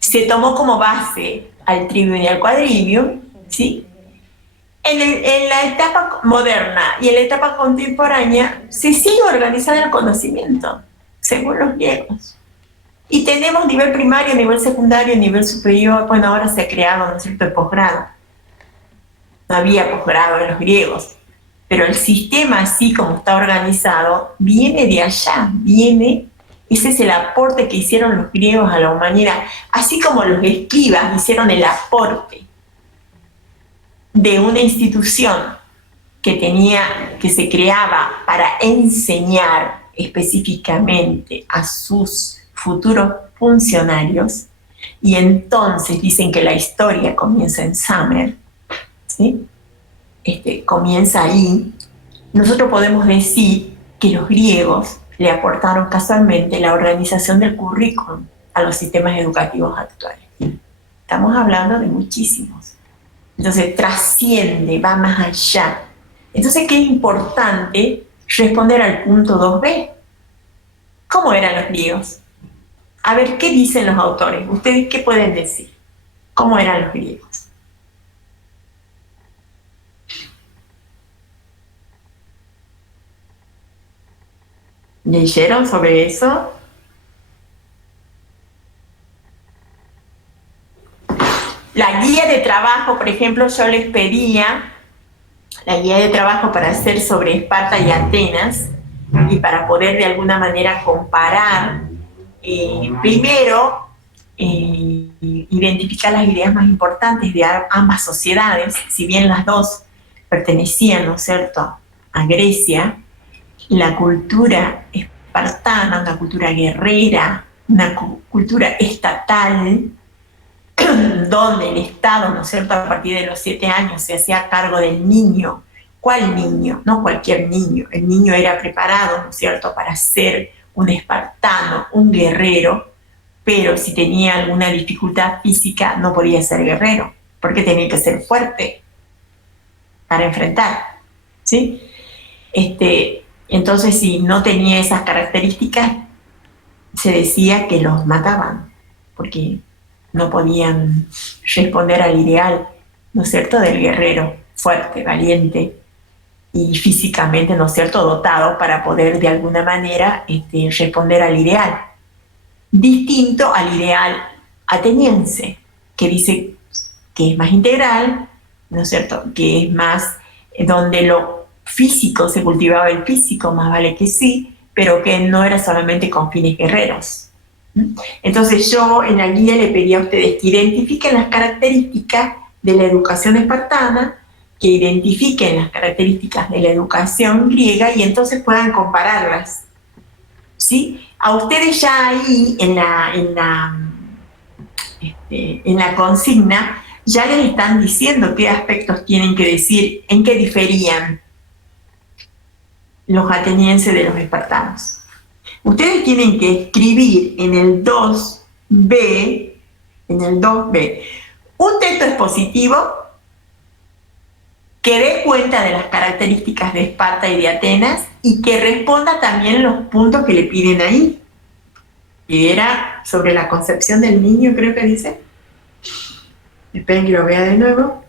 se tomó como base al trivium y al quadrivium, ¿sí?, en la etapa moderna y en la etapa contemporánea se sigue organizando el conocimiento, según los griegos. Y tenemos nivel primario, nivel secundario, nivel superior. Bueno, ahora se ha creado, ¿no es cierto?, el posgrado. No había posgrado en los griegos, pero el sistema así como está organizado viene de allá, ese es el aporte que hicieron los griegos a la humanidad, así como los escribas hicieron el aporte de una institución que se creaba para enseñar específicamente a sus futuros funcionarios, y entonces dicen que la historia comienza en Summer, ¿sí? Comienza ahí. Nosotros podemos decir que los griegos le aportaron casualmente la organización del currículum a los sistemas educativos actuales. Estamos hablando de muchísimos. Entonces trasciende, va más allá. Entonces, ¿qué es importante? Responder al punto 2b. ¿Cómo eran los griegos? A ver, ¿qué dicen los autores? ¿Ustedes qué pueden decir? ¿Cómo eran los griegos? ¿Leyeron sobre eso? La guía de trabajo, por ejemplo, yo les pedía la guía de trabajo para hacer sobre Esparta y Atenas y para poder de alguna manera comparar, primero, identificar las ideas más importantes de ambas sociedades, si bien las dos pertenecían, ¿no es cierto?, a Grecia. La cultura espartana, una cultura guerrera, una cultura estatal, donde el Estado, ¿no es cierto?, a partir de los 7 años se hacía cargo del niño. ¿Cuál niño? No cualquier niño. El niño era preparado, ¿no es cierto?, para ser un espartano, un guerrero, pero si tenía alguna dificultad física no podía ser guerrero, porque tenía que ser fuerte para enfrentar, ¿sí? Entonces, si no tenía esas características, se decía que los mataban, porque no podían responder al ideal, ¿no es cierto?, del guerrero fuerte, valiente y físicamente, ¿no es cierto?, dotado para poder de alguna manera responder al ideal. Distinto al ideal ateniense, que dice que es más integral, ¿no es cierto?, que es más donde lo físico, se cultivaba el físico, más vale que sí, pero que no era solamente con fines guerreros. Entonces yo en la guía le pedí a ustedes que identifiquen las características de la educación espartana, que identifiquen las características de la educación griega y entonces puedan compararlas, ¿sí? A ustedes ya ahí en la consigna ya les están diciendo qué aspectos tienen que decir, en qué diferían los atenienses de los espartanos. Ustedes tienen que escribir en el 2B, un texto expositivo que dé cuenta de las características de Esparta y de Atenas y que responda también los puntos que le piden ahí. Que era sobre la concepción del niño, creo que dice. Esperen que lo vea de nuevo.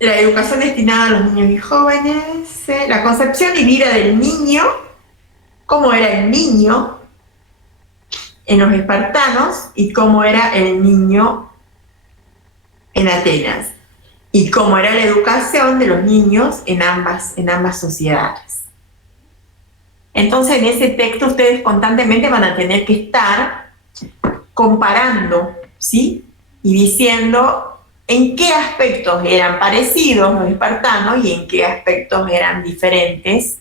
La educación destinada a los niños y jóvenes, la concepción y vida del niño, cómo era el niño en los espartanos y cómo era el niño en Atenas, y cómo era la educación de los niños en ambas sociedades. Entonces, en ese texto ustedes constantemente van a tener que estar comparando, ¿sí?, y diciendo en qué aspectos eran parecidos los espartanos y en qué aspectos eran diferentes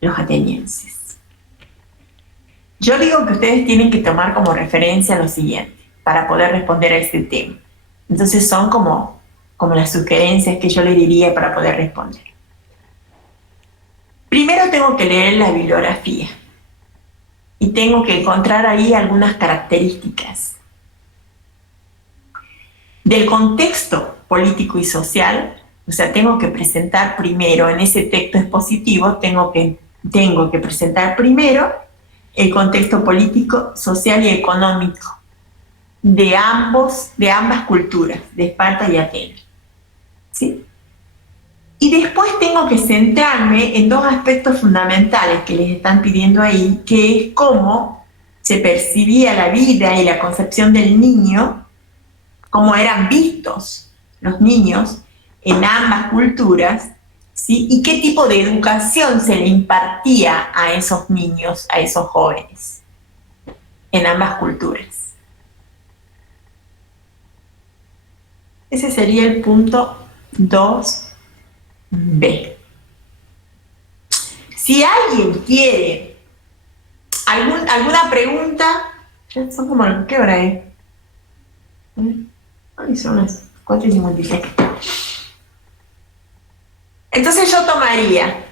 los atenienses. Yo digo que ustedes tienen que tomar como referencia lo siguiente para poder responder a este tema. Entonces son como las sugerencias que yo le diría para poder responder. Primero tengo que leer la bibliografía y tengo que encontrar ahí algunas características del contexto político y social. O sea, tengo que presentar primero en ese texto expositivo, tengo que presentar primero el contexto político, social y económico de ambas culturas, de Esparta y Atenas, ¿sí? Y después tengo que centrarme en dos aspectos fundamentales que les están pidiendo ahí, que es cómo se percibía la vida y la concepción del niño, cómo eran vistos los niños en ambas culturas, ¿sí? Y qué tipo de educación se le impartía a esos niños, a esos jóvenes, en ambas culturas. Ese sería el punto 2B. Si alguien quiere alguna pregunta, ya son como, ¿qué hora es? Ay, son las 4:56. Entonces yo tomaría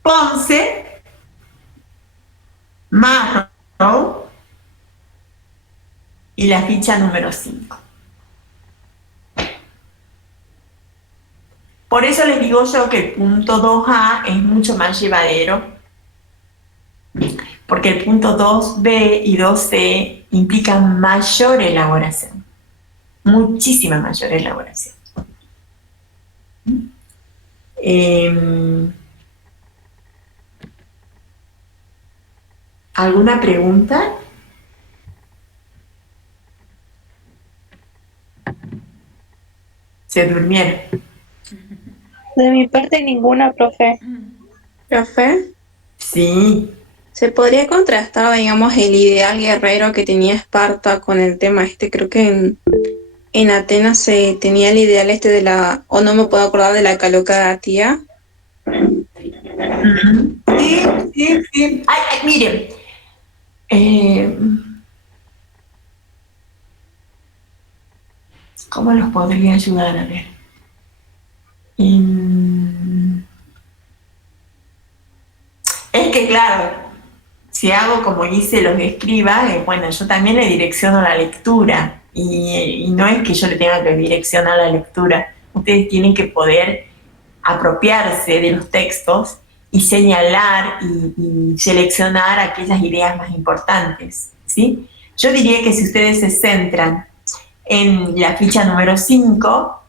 Ponce, Marrow y la ficha número 5. Por eso les digo yo que el punto 2A es mucho más llevadero, porque el punto 2B y 2C implican mayor elaboración, muchísima mayor elaboración. ¿Alguna pregunta? Se durmieron. De mi parte ninguna, profe. Profe, Sí. ¿se podría contrastar, digamos, el ideal guerrero que tenía Esparta con el tema este? Creo que en Atenas se tenía el ideal este de o no me puedo acordar, de la Calocagatía. Sí. Ay, miren. ¿Cómo los podría ayudar a ver? Es que claro, si hago como dice los escribas, bueno, yo también le direcciono la lectura y no es que yo le tenga que direccionar la lectura, ustedes tienen que poder apropiarse de los textos y señalar y seleccionar aquellas ideas más importantes, ¿sí? Yo diría que si ustedes se centran en la ficha número 5,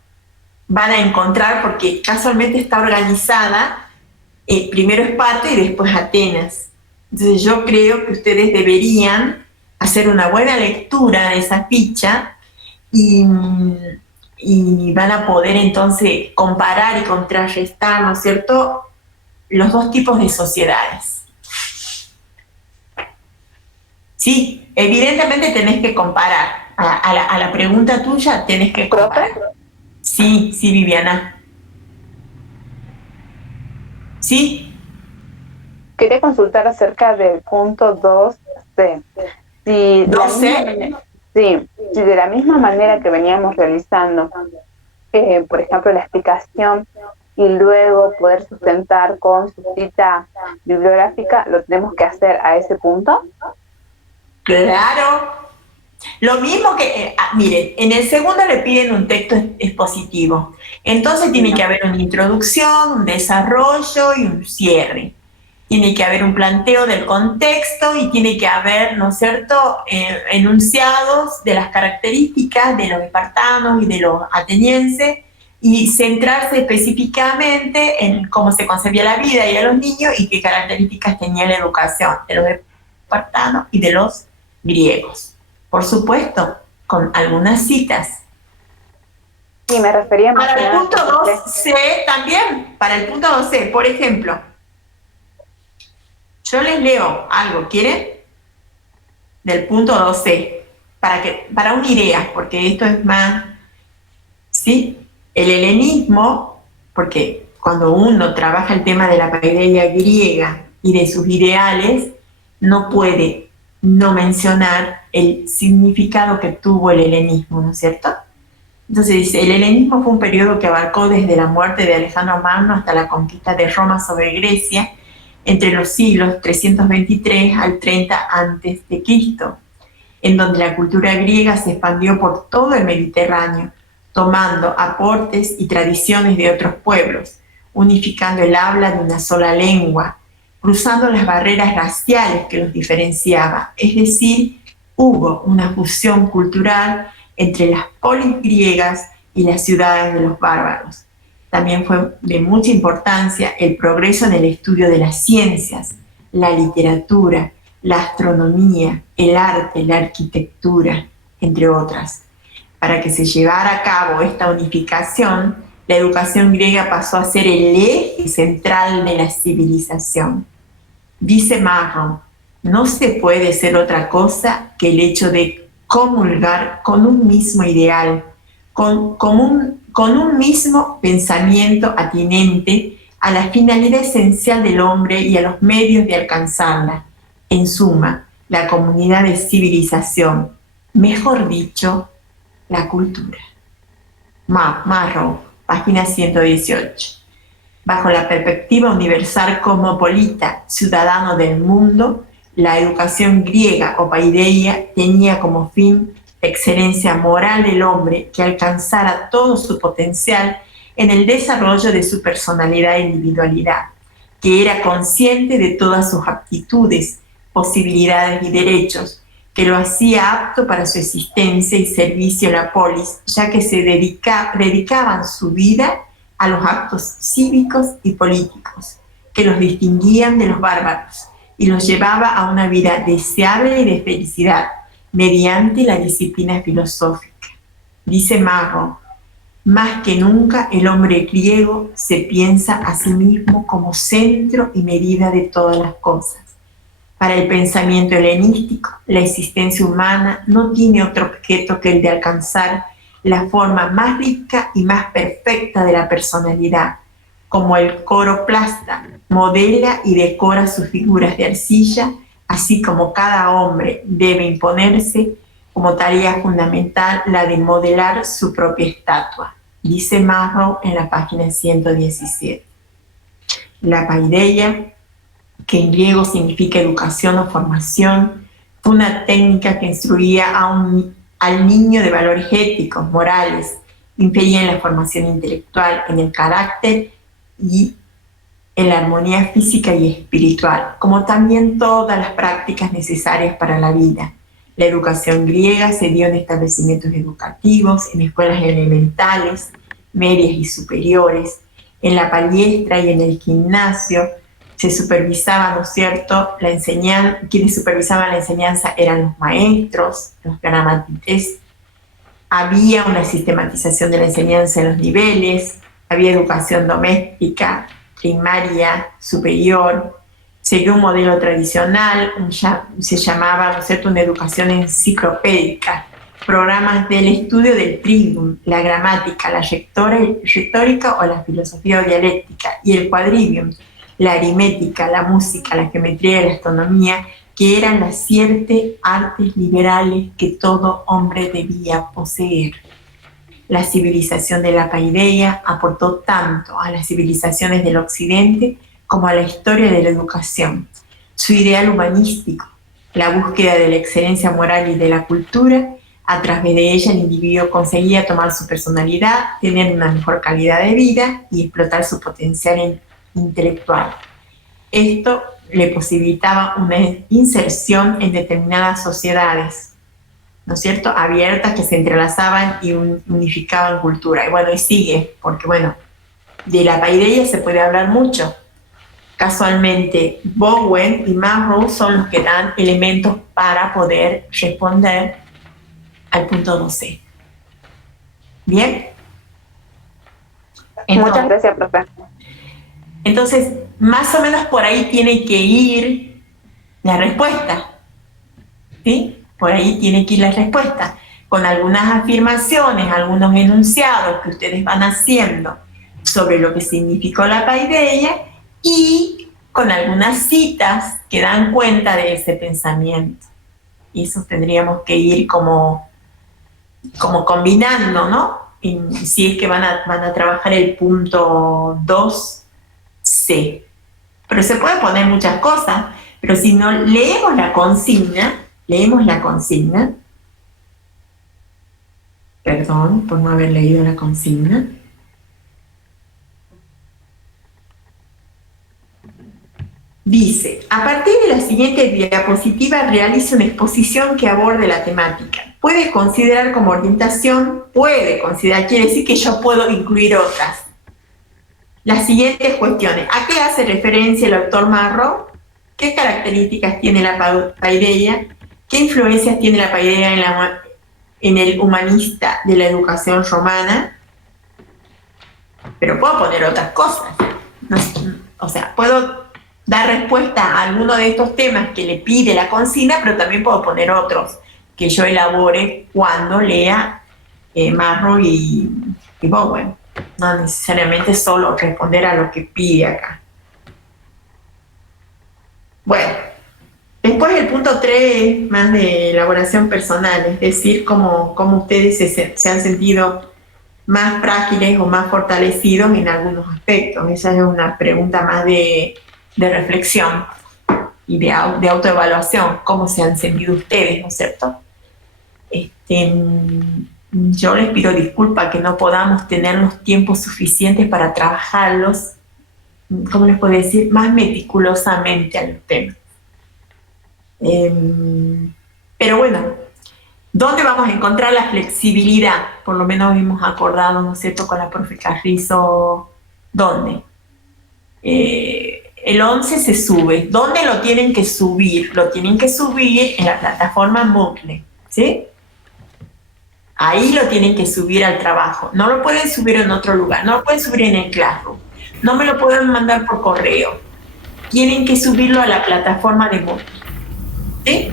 van a encontrar, porque casualmente está organizada, primero Esparta y después Atenas. Entonces yo creo que ustedes deberían hacer una buena lectura de esa ficha y van a poder entonces comparar y contrarrestar, ¿no es cierto?, los dos tipos de sociedades. Sí, evidentemente tenés que comparar. A la pregunta tuya tenés que comparar. Sí, Viviana. ¿Sí? Quería consultar acerca del punto 2C. Si de la misma manera que veníamos realizando, por ejemplo, la explicación y luego poder sustentar con su cita bibliográfica, ¿lo tenemos que hacer a ese punto? Claro. Lo mismo que, miren, en el segundo le piden un texto expositivo. Entonces tiene que haber una introducción, un desarrollo y un cierre. Tiene que haber un planteo del contexto y tiene que haber, ¿no es cierto?, enunciados de las características de los espartanos y de los atenienses y centrarse específicamente en cómo se concebía la vida y a los niños y qué características tenía la educación de los espartanos y de los griegos. Por supuesto, con algunas citas. Sí, me refería más para el punto 2C también, para el punto 2C, por ejemplo, yo les leo algo, ¿quieren? Del punto 2C, para una idea, porque esto es más, ¿sí? El helenismo, porque cuando uno trabaja el tema de la paideia griega y de sus ideales, no puede no mencionar el significado que tuvo el helenismo, ¿no es cierto? Entonces dice, el helenismo fue un periodo que abarcó desde la muerte de Alejandro Magno hasta la conquista de Roma sobre Grecia, entre los siglos 323 al 30 a.C., en donde la cultura griega se expandió por todo el Mediterráneo, tomando aportes y tradiciones de otros pueblos, unificando el habla de una sola lengua, cruzando las barreras raciales que los diferenciaba. Es decir, hubo una fusión cultural entre las polis griegas y las ciudades de los bárbaros. También fue de mucha importancia el progreso en el estudio de las ciencias, la literatura, la astronomía, el arte, la arquitectura, entre otras. Para que se llevara a cabo esta unificación, la educación griega pasó a ser el eje central de la civilización. Dice Marron, no se puede ser otra cosa que el hecho de comulgar con un mismo ideal, con un mismo pensamiento atinente a la finalidad esencial del hombre y a los medios de alcanzarla. En suma, la comunidad de civilización, mejor dicho, la cultura. Marron, página 118. Bajo la perspectiva universal cosmopolita, ciudadano del mundo, la educación griega o paideia tenía como fin la excelencia moral del hombre que alcanzara todo su potencial en el desarrollo de su personalidad e individualidad, que era consciente de todas sus aptitudes, posibilidades y derechos, que lo hacía apto para su existencia y servicio a la polis, ya que se dedicaban su vida a los actos cívicos y políticos, que los distinguían de los bárbaros y los llevaba a una vida deseable y de felicidad, mediante la disciplina filosófica. Dice Marron, más que nunca el hombre griego se piensa a sí mismo como centro y medida de todas las cosas. Para el pensamiento helenístico, la existencia humana no tiene otro objeto que el de alcanzar la forma más rica y más perfecta de la personalidad, como el coroplasta modela y decora sus figuras de arcilla, así como cada hombre debe imponerse como tarea fundamental la de modelar su propia estatua. dice Maslow en la página 117. La paideia, que en griego significa educación o formación, fue una técnica que instruía al niño de valores éticos, morales, infería en la formación intelectual, en el carácter y en la armonía física y espiritual, como también todas las prácticas necesarias para la vida. La educación griega se dio en establecimientos educativos, en escuelas elementales, medias y superiores, en la palestra y en el gimnasio. Se supervisaba, ¿no es cierto?, la enseñanza. Quienes supervisaban la enseñanza eran los maestros, los gramatites. Había una sistematización de la enseñanza en los niveles, había educación doméstica, primaria, superior. Siguió un modelo tradicional, se llamaba, ¿no es cierto?, una educación enciclopédica, programas del estudio del trivium, la gramática, la retórica o la filosofía o dialéctica, y el quadrivium, la aritmética, la música, la geometría y la astronomía, que eran las 7 artes liberales que todo hombre debía poseer. La civilización de la paideia aportó tanto a las civilizaciones del Occidente como a la historia de la educación. Su ideal humanístico, la búsqueda de la excelencia moral y de la cultura, a través de ella el individuo conseguía tomar su personalidad, tener una mejor calidad de vida y explotar su potencial intelectual. Esto le posibilitaba una inserción en determinadas sociedades, ¿no es cierto?, abiertas, que se entrelazaban y unificaban cultura. Y bueno, y sigue, porque bueno, de la paideia se puede hablar mucho. Casualmente, Bowen y Maslow son los que dan elementos para poder responder al punto 12. ¿Bien? Entonces, muchas gracias, profe. Entonces, más o menos por ahí tiene que ir la respuesta, ¿sí? Por ahí tiene que ir la respuesta, con algunas afirmaciones, algunos enunciados que ustedes van haciendo sobre lo que significó la paideia y con algunas citas que dan cuenta de ese pensamiento. Y eso tendríamos que ir como combinando, ¿no? Y si es que van a trabajar el punto 2C. Pero se puede poner muchas cosas, pero si no leemos la consigna, perdón por no haber leído la consigna. Dice, a partir de la siguiente diapositiva realiza una exposición que aborde la temática. Puede considerar como orientación, quiere decir que yo puedo incluir otras. Las siguientes cuestiones. ¿A qué hace referencia el autor Maslow? ¿Qué características tiene la paideia? ¿Qué influencias tiene la paideia en el humanista de la educación romana? Pero puedo poner otras cosas. O sea, puedo dar respuesta a alguno de estos temas que le pide la consigna, pero también puedo poner otros que yo elabore cuando lea Maslow y Bowen. No necesariamente solo responder a lo que pide acá. Bueno, después el punto 3, más de elaboración personal, es decir, cómo ustedes se han sentido más frágiles o más fortalecidos en algunos aspectos. Esa es una pregunta más de reflexión y de autoevaluación, cómo se han sentido ustedes, ¿no es cierto? Yo les pido disculpas que no podamos tener los tiempos suficientes para trabajarlos, ¿cómo les puedo decir?, más meticulosamente a los temas. Pero bueno, ¿dónde vamos a encontrar la flexibilidad? Por lo menos hemos acordado, ¿no es cierto?, con la profe Carrizo, ¿dónde? El 11 se sube. ¿Dónde lo tienen que subir? Lo tienen que subir en la plataforma Moodle, ¿sí? Ahí lo tienen que subir al trabajo. No lo pueden subir en otro lugar. No lo pueden subir en el Classroom. No me lo pueden mandar por correo. Tienen que subirlo a la plataforma de Moodle, ¿sí?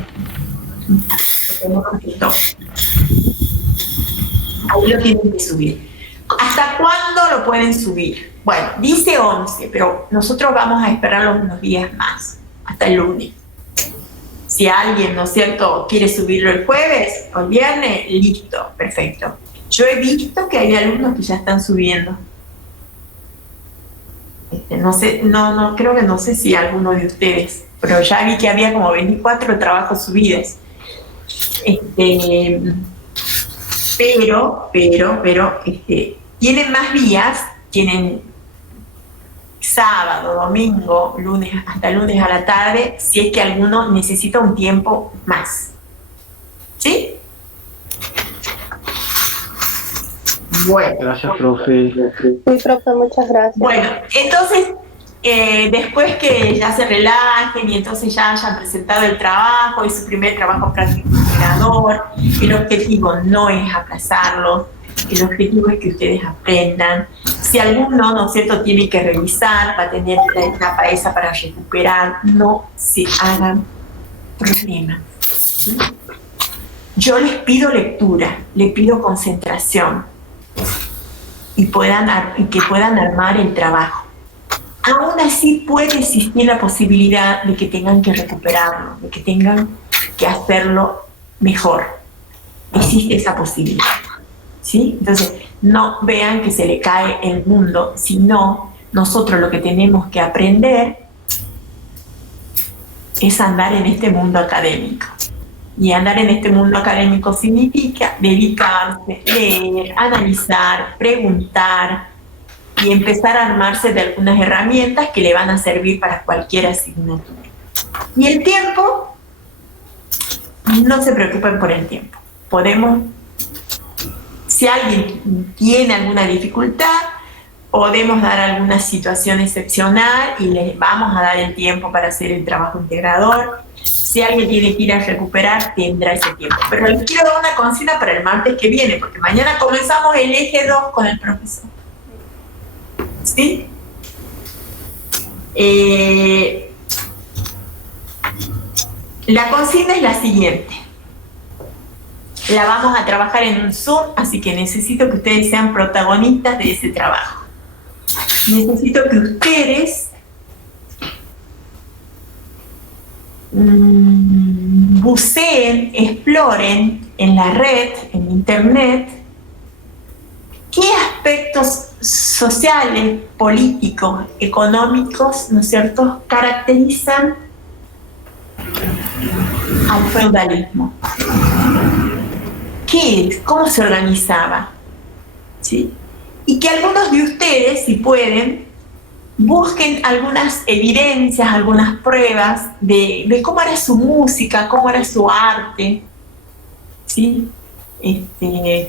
Ahí lo tienen que subir. ¿Hasta cuándo lo pueden subir? Bueno, dice 11, pero nosotros vamos a esperar unos días más, hasta el lunes. Si alguien, ¿no es cierto?, quiere subirlo el jueves o el viernes, listo, perfecto. Yo he visto que hay alumnos que ya están subiendo. No sé, creo que no sé si alguno de ustedes, pero ya vi que había como 24 trabajos subidos. Pero, tienen más días, tienen sábado, domingo, lunes, hasta lunes a la tarde, si es que alguno necesita un tiempo más. ¿Sí? Bueno. Gracias, profe. Sí, profe, muchas gracias. Bueno, entonces, después que ya se relajen y entonces ya hayan presentado el trabajo, es su primer trabajo práctico integrador, el objetivo no es aplazarlo, el objetivo es que ustedes aprendan. Si alguno, ¿no es cierto?, tiene que revisar, va a tener la etapa esa para recuperar, no se hagan problemas. ¿Sí? Yo les pido lectura, les pido concentración y que puedan armar el trabajo. Aún así puede existir la posibilidad de que tengan que recuperarlo, de que tengan que hacerlo mejor. Existe esa posibilidad. ¿Sí? Entonces, no vean que se le cae el mundo, sino nosotros lo que tenemos que aprender es andar en este mundo académico. Y andar en este mundo académico significa dedicarse, leer, analizar, preguntar y empezar a armarse de algunas herramientas que le van a servir para cualquier asignatura. Y el tiempo, no se preocupen por el tiempo. Si alguien tiene alguna dificultad, podemos dar alguna situación excepcional y les vamos a dar el tiempo para hacer el trabajo integrador. Si alguien tiene que ir a recuperar, tendrá ese tiempo. Pero les quiero dar una consigna para el martes que viene, porque mañana comenzamos el eje 2 con el profesor. ¿Sí? La consigna es la siguiente. La vamos a trabajar en un Zoom, así que necesito que ustedes sean protagonistas de ese trabajo. Necesito que ustedes buceen, exploren en la red, en internet, qué aspectos sociales, políticos, económicos, ¿no es cierto?, caracterizan al feudalismo. ¿Qué es? ¿Cómo se organizaba? ¿Sí? Y que algunos de ustedes, si pueden, busquen algunas evidencias, algunas pruebas de cómo era su música, cómo era su arte, ¿sí?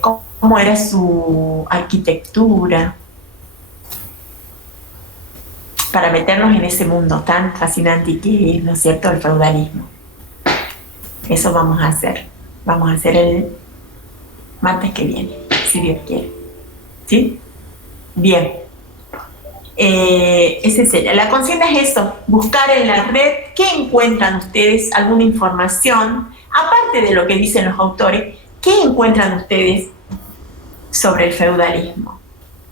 Cómo era su arquitectura, para meternos en ese mundo tan fascinante que es, ¿no es cierto?, el feudalismo. Eso vamos a hacer. Vamos a hacer el martes que viene, si Dios quiere. ¿Sí? Bien. Ese sería. La consigna es eso, buscar en la red qué encuentran ustedes, alguna información, aparte de lo que dicen los autores, qué encuentran ustedes sobre el feudalismo.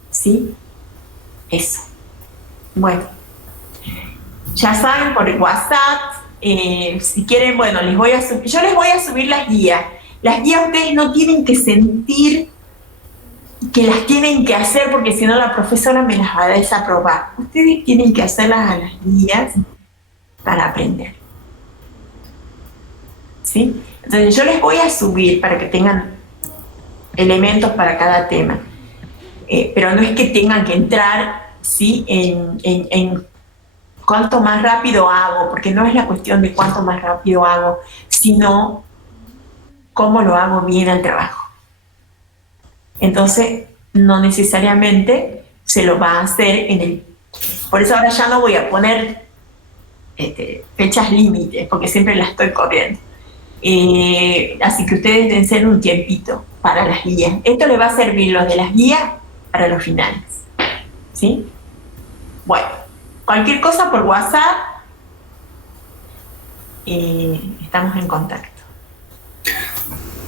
¿Sí? Eso. Bueno. Ya saben, por el WhatsApp, si quieren, bueno, yo les voy a subir las guías. Las guías ustedes no tienen que sentir que las tienen que hacer porque si no la profesora me las va a desaprobar. Ustedes tienen que hacerlas a las guías para aprender. ¿Sí? Entonces yo les voy a subir para que tengan elementos para cada tema. Pero no es que tengan que entrar, ¿sí?, en cuánto más rápido hago, porque no es la cuestión de cuánto más rápido hago, sino cómo lo hago bien al trabajo. Entonces, no necesariamente se lo va a hacer Por eso ahora ya no voy a poner fechas límites, porque siempre las estoy corriendo. Así que ustedes dense un tiempito para las guías. Esto le va a servir, lo de las guías, para los finales. ¿Sí? Bueno, cualquier cosa por WhatsApp, estamos en contacto.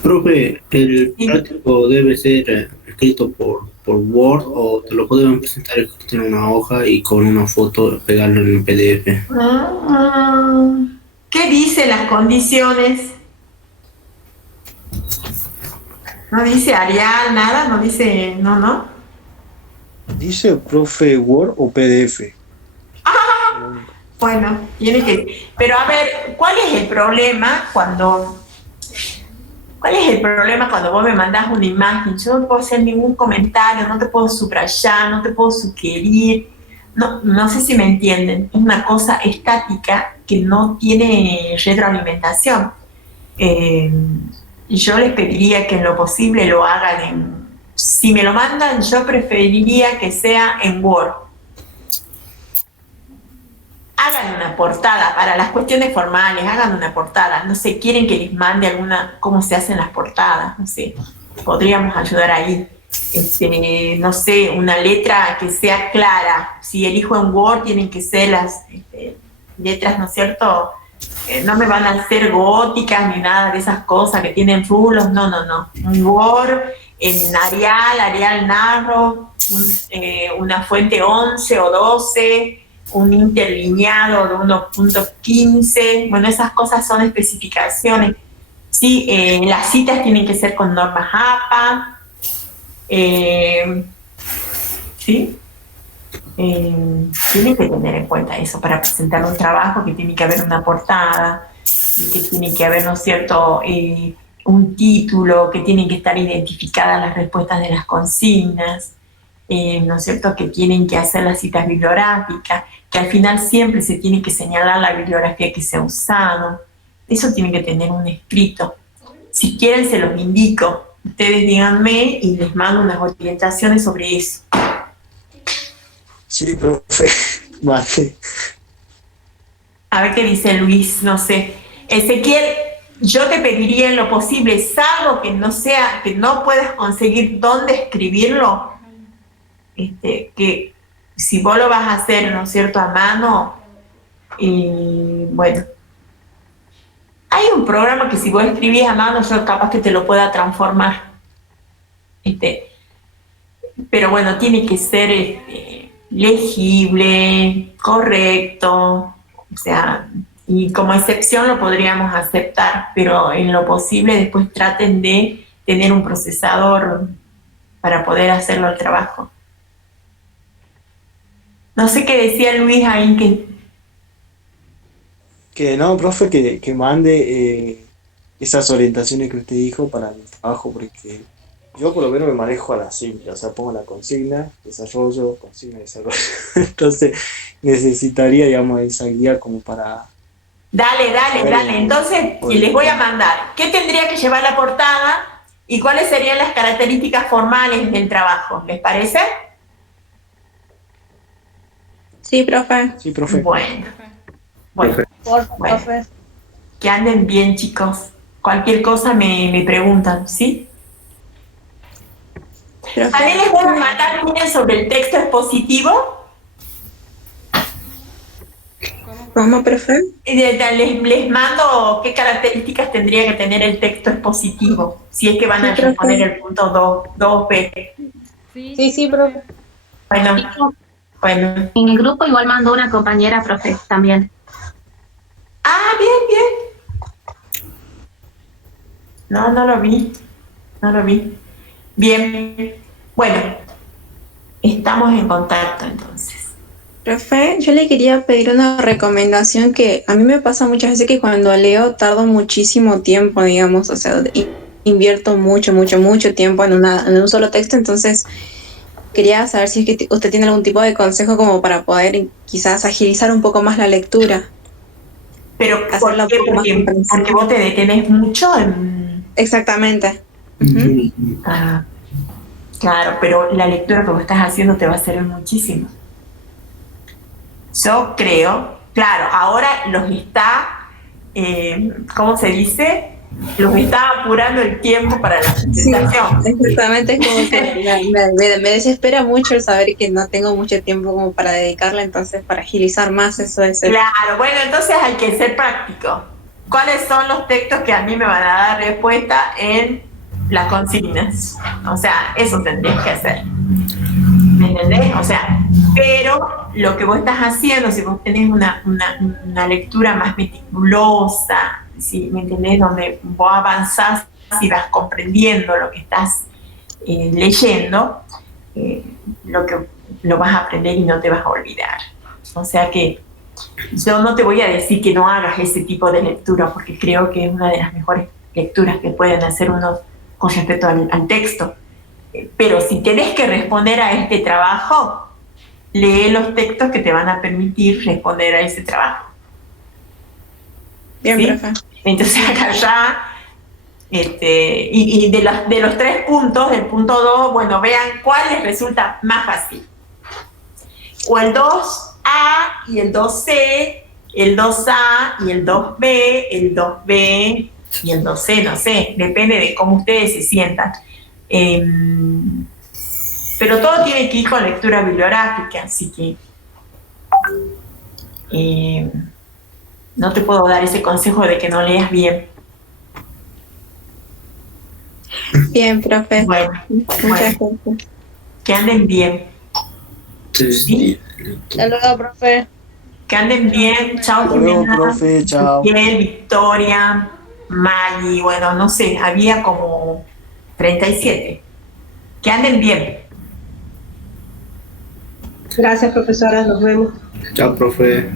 Profe, ¿el práctico debe ser escrito por Word o te lo podemos presentar escrito en una hoja y con una foto pegarlo en un PDF? ¿Qué dicen las condiciones? No dice Arial, nada, no dice, no. Dice profe Word o PDF. Bueno, tiene que... Pero a ver, ¿cuál es el problema cuando vos me mandás una imagen? Yo no puedo hacer ningún comentario, no te puedo subrayar, no te puedo sugerir. No sé si me entienden. Es una cosa estática que no tiene retroalimentación. Yo les pediría que en lo posible lo hagan si me lo mandan, yo preferiría que sea en Word. Hagan una portada para las cuestiones formales, hagan una portada. No sé, quieren que les mande cómo se hacen las portadas, no sé, podríamos ayudar ahí. No sé, una letra que sea clara. Si elijo en Word, tienen que ser las letras, ¿no es cierto? No me van a hacer góticas ni nada de esas cosas que tienen rulos, no. Un Word en Arial Narrow, una fuente 11 o 12, un interlineado de 1.15, bueno, esas cosas son especificaciones. Sí, las citas tienen que ser con normas APA, ¿sí? Tienen que tener en cuenta eso para presentar un trabajo, que tiene que haber una portada, y que tiene que haber, ¿no es cierto?, un título, que tienen que estar identificadas las respuestas de las consignas, ¿no es cierto?, que tienen que hacer las citas bibliográficas, que al final siempre se tiene que señalar la bibliografía que se ha usado. Eso tiene que tener un escrito. Si quieren se los indico, ustedes díganme y les mando unas orientaciones sobre eso. Sí, profe. Vale. A ver qué dice Luis, no sé. Ezequiel, yo te pediría en lo posible, salvo que no puedas conseguir dónde escribirlo, que si vos lo vas a hacer, ¿no es cierto?, a mano, bueno, hay un programa que si vos escribís a mano, yo capaz que te lo pueda transformar. Pero bueno, tiene que ser legible, correcto, o sea, y como excepción lo podríamos aceptar, pero en lo posible después traten de tener un procesador para poder hacerlo al trabajo. No sé qué decía Luis ahí Que no, profe, que mande esas orientaciones que usted dijo para el trabajo, porque yo por lo menos me manejo a la simple, o sea, pongo la consigna, desarrollo. Entonces necesitaría, digamos, esa guía como para... Dale. Entonces, y les voy a mandar qué tendría que llevar la portada y cuáles serían las características formales del trabajo. ¿Les parece? Sí, profe. Sí, profe. Bueno. Profe. Que anden bien, chicos. Cualquier cosa me preguntan, ¿sí? Profe. También les voy a mandar, miren, sobre el texto expositivo. ¿Cómo, profe? Les mando qué características tendría que tener el texto expositivo, si es que van a responder el punto 2B. Sí, profe. Bueno. En el grupo igual mandó una compañera, profe, también. Ah, bien. No lo vi. Bien. Bueno, estamos en contacto entonces. Profe, yo le quería pedir una recomendación que a mí me pasa muchas veces que cuando leo tardo muchísimo tiempo, digamos, o sea, invierto mucho tiempo en un solo texto, entonces quería saber si es que usted tiene algún tipo de consejo como para poder quizás agilizar un poco más la lectura. Pero ¿por qué? Porque vos te detenés mucho en... Exactamente. Claro, pero la lectura que vos estás haciendo te va a servir muchísimo. Yo creo, claro, ahora los está, ¿cómo se dice? Los está apurando el tiempo para la presentación. Sí, exactamente, es como que me desespera mucho el saber que no tengo mucho tiempo como para dedicarle, entonces para agilizar más eso es... Claro, bueno, entonces hay que ser práctico. ¿Cuáles son los textos que a mí me van a dar respuesta en las consignas? O sea, eso tendrías que hacer. ¿Me entendés? O sea, pero lo que vos estás haciendo, si vos tenés una lectura más meticulosa, ¿sí? ¿Me entendés? Donde vos avanzás y vas comprendiendo lo que estás leyendo, lo vas a aprender y no te vas a olvidar. O sea que yo no te voy a decir que no hagas ese tipo de lectura, porque creo que es una de las mejores lecturas que pueden hacer uno con respecto al texto. Pero si tenés que responder a este trabajo, lee los textos que te van a permitir responder a ese trabajo. Bien, ¿sí? profe. Entonces acá ya, y de los 3 puntos, del punto 2, bueno, vean cuál les resulta más fácil. O el 2A y el 2C, el 2A y el 2B, el 2B y el 2C, no sé, depende de cómo ustedes se sientan. Pero todo tiene que ir con lectura bibliográfica, así que no te puedo dar ese consejo de que no leas bien. Bien, profe. Bueno, Muchas gracias. Que anden bien. Sí. Hasta luego, profe. Que anden bien. Chao, Hasta luego, Jimena. profe, chao. Miguel, Victoria, Maggie, bueno, no sé, había como 37. Que anden bien. Gracias, profesora, nos vemos. Chao, profe.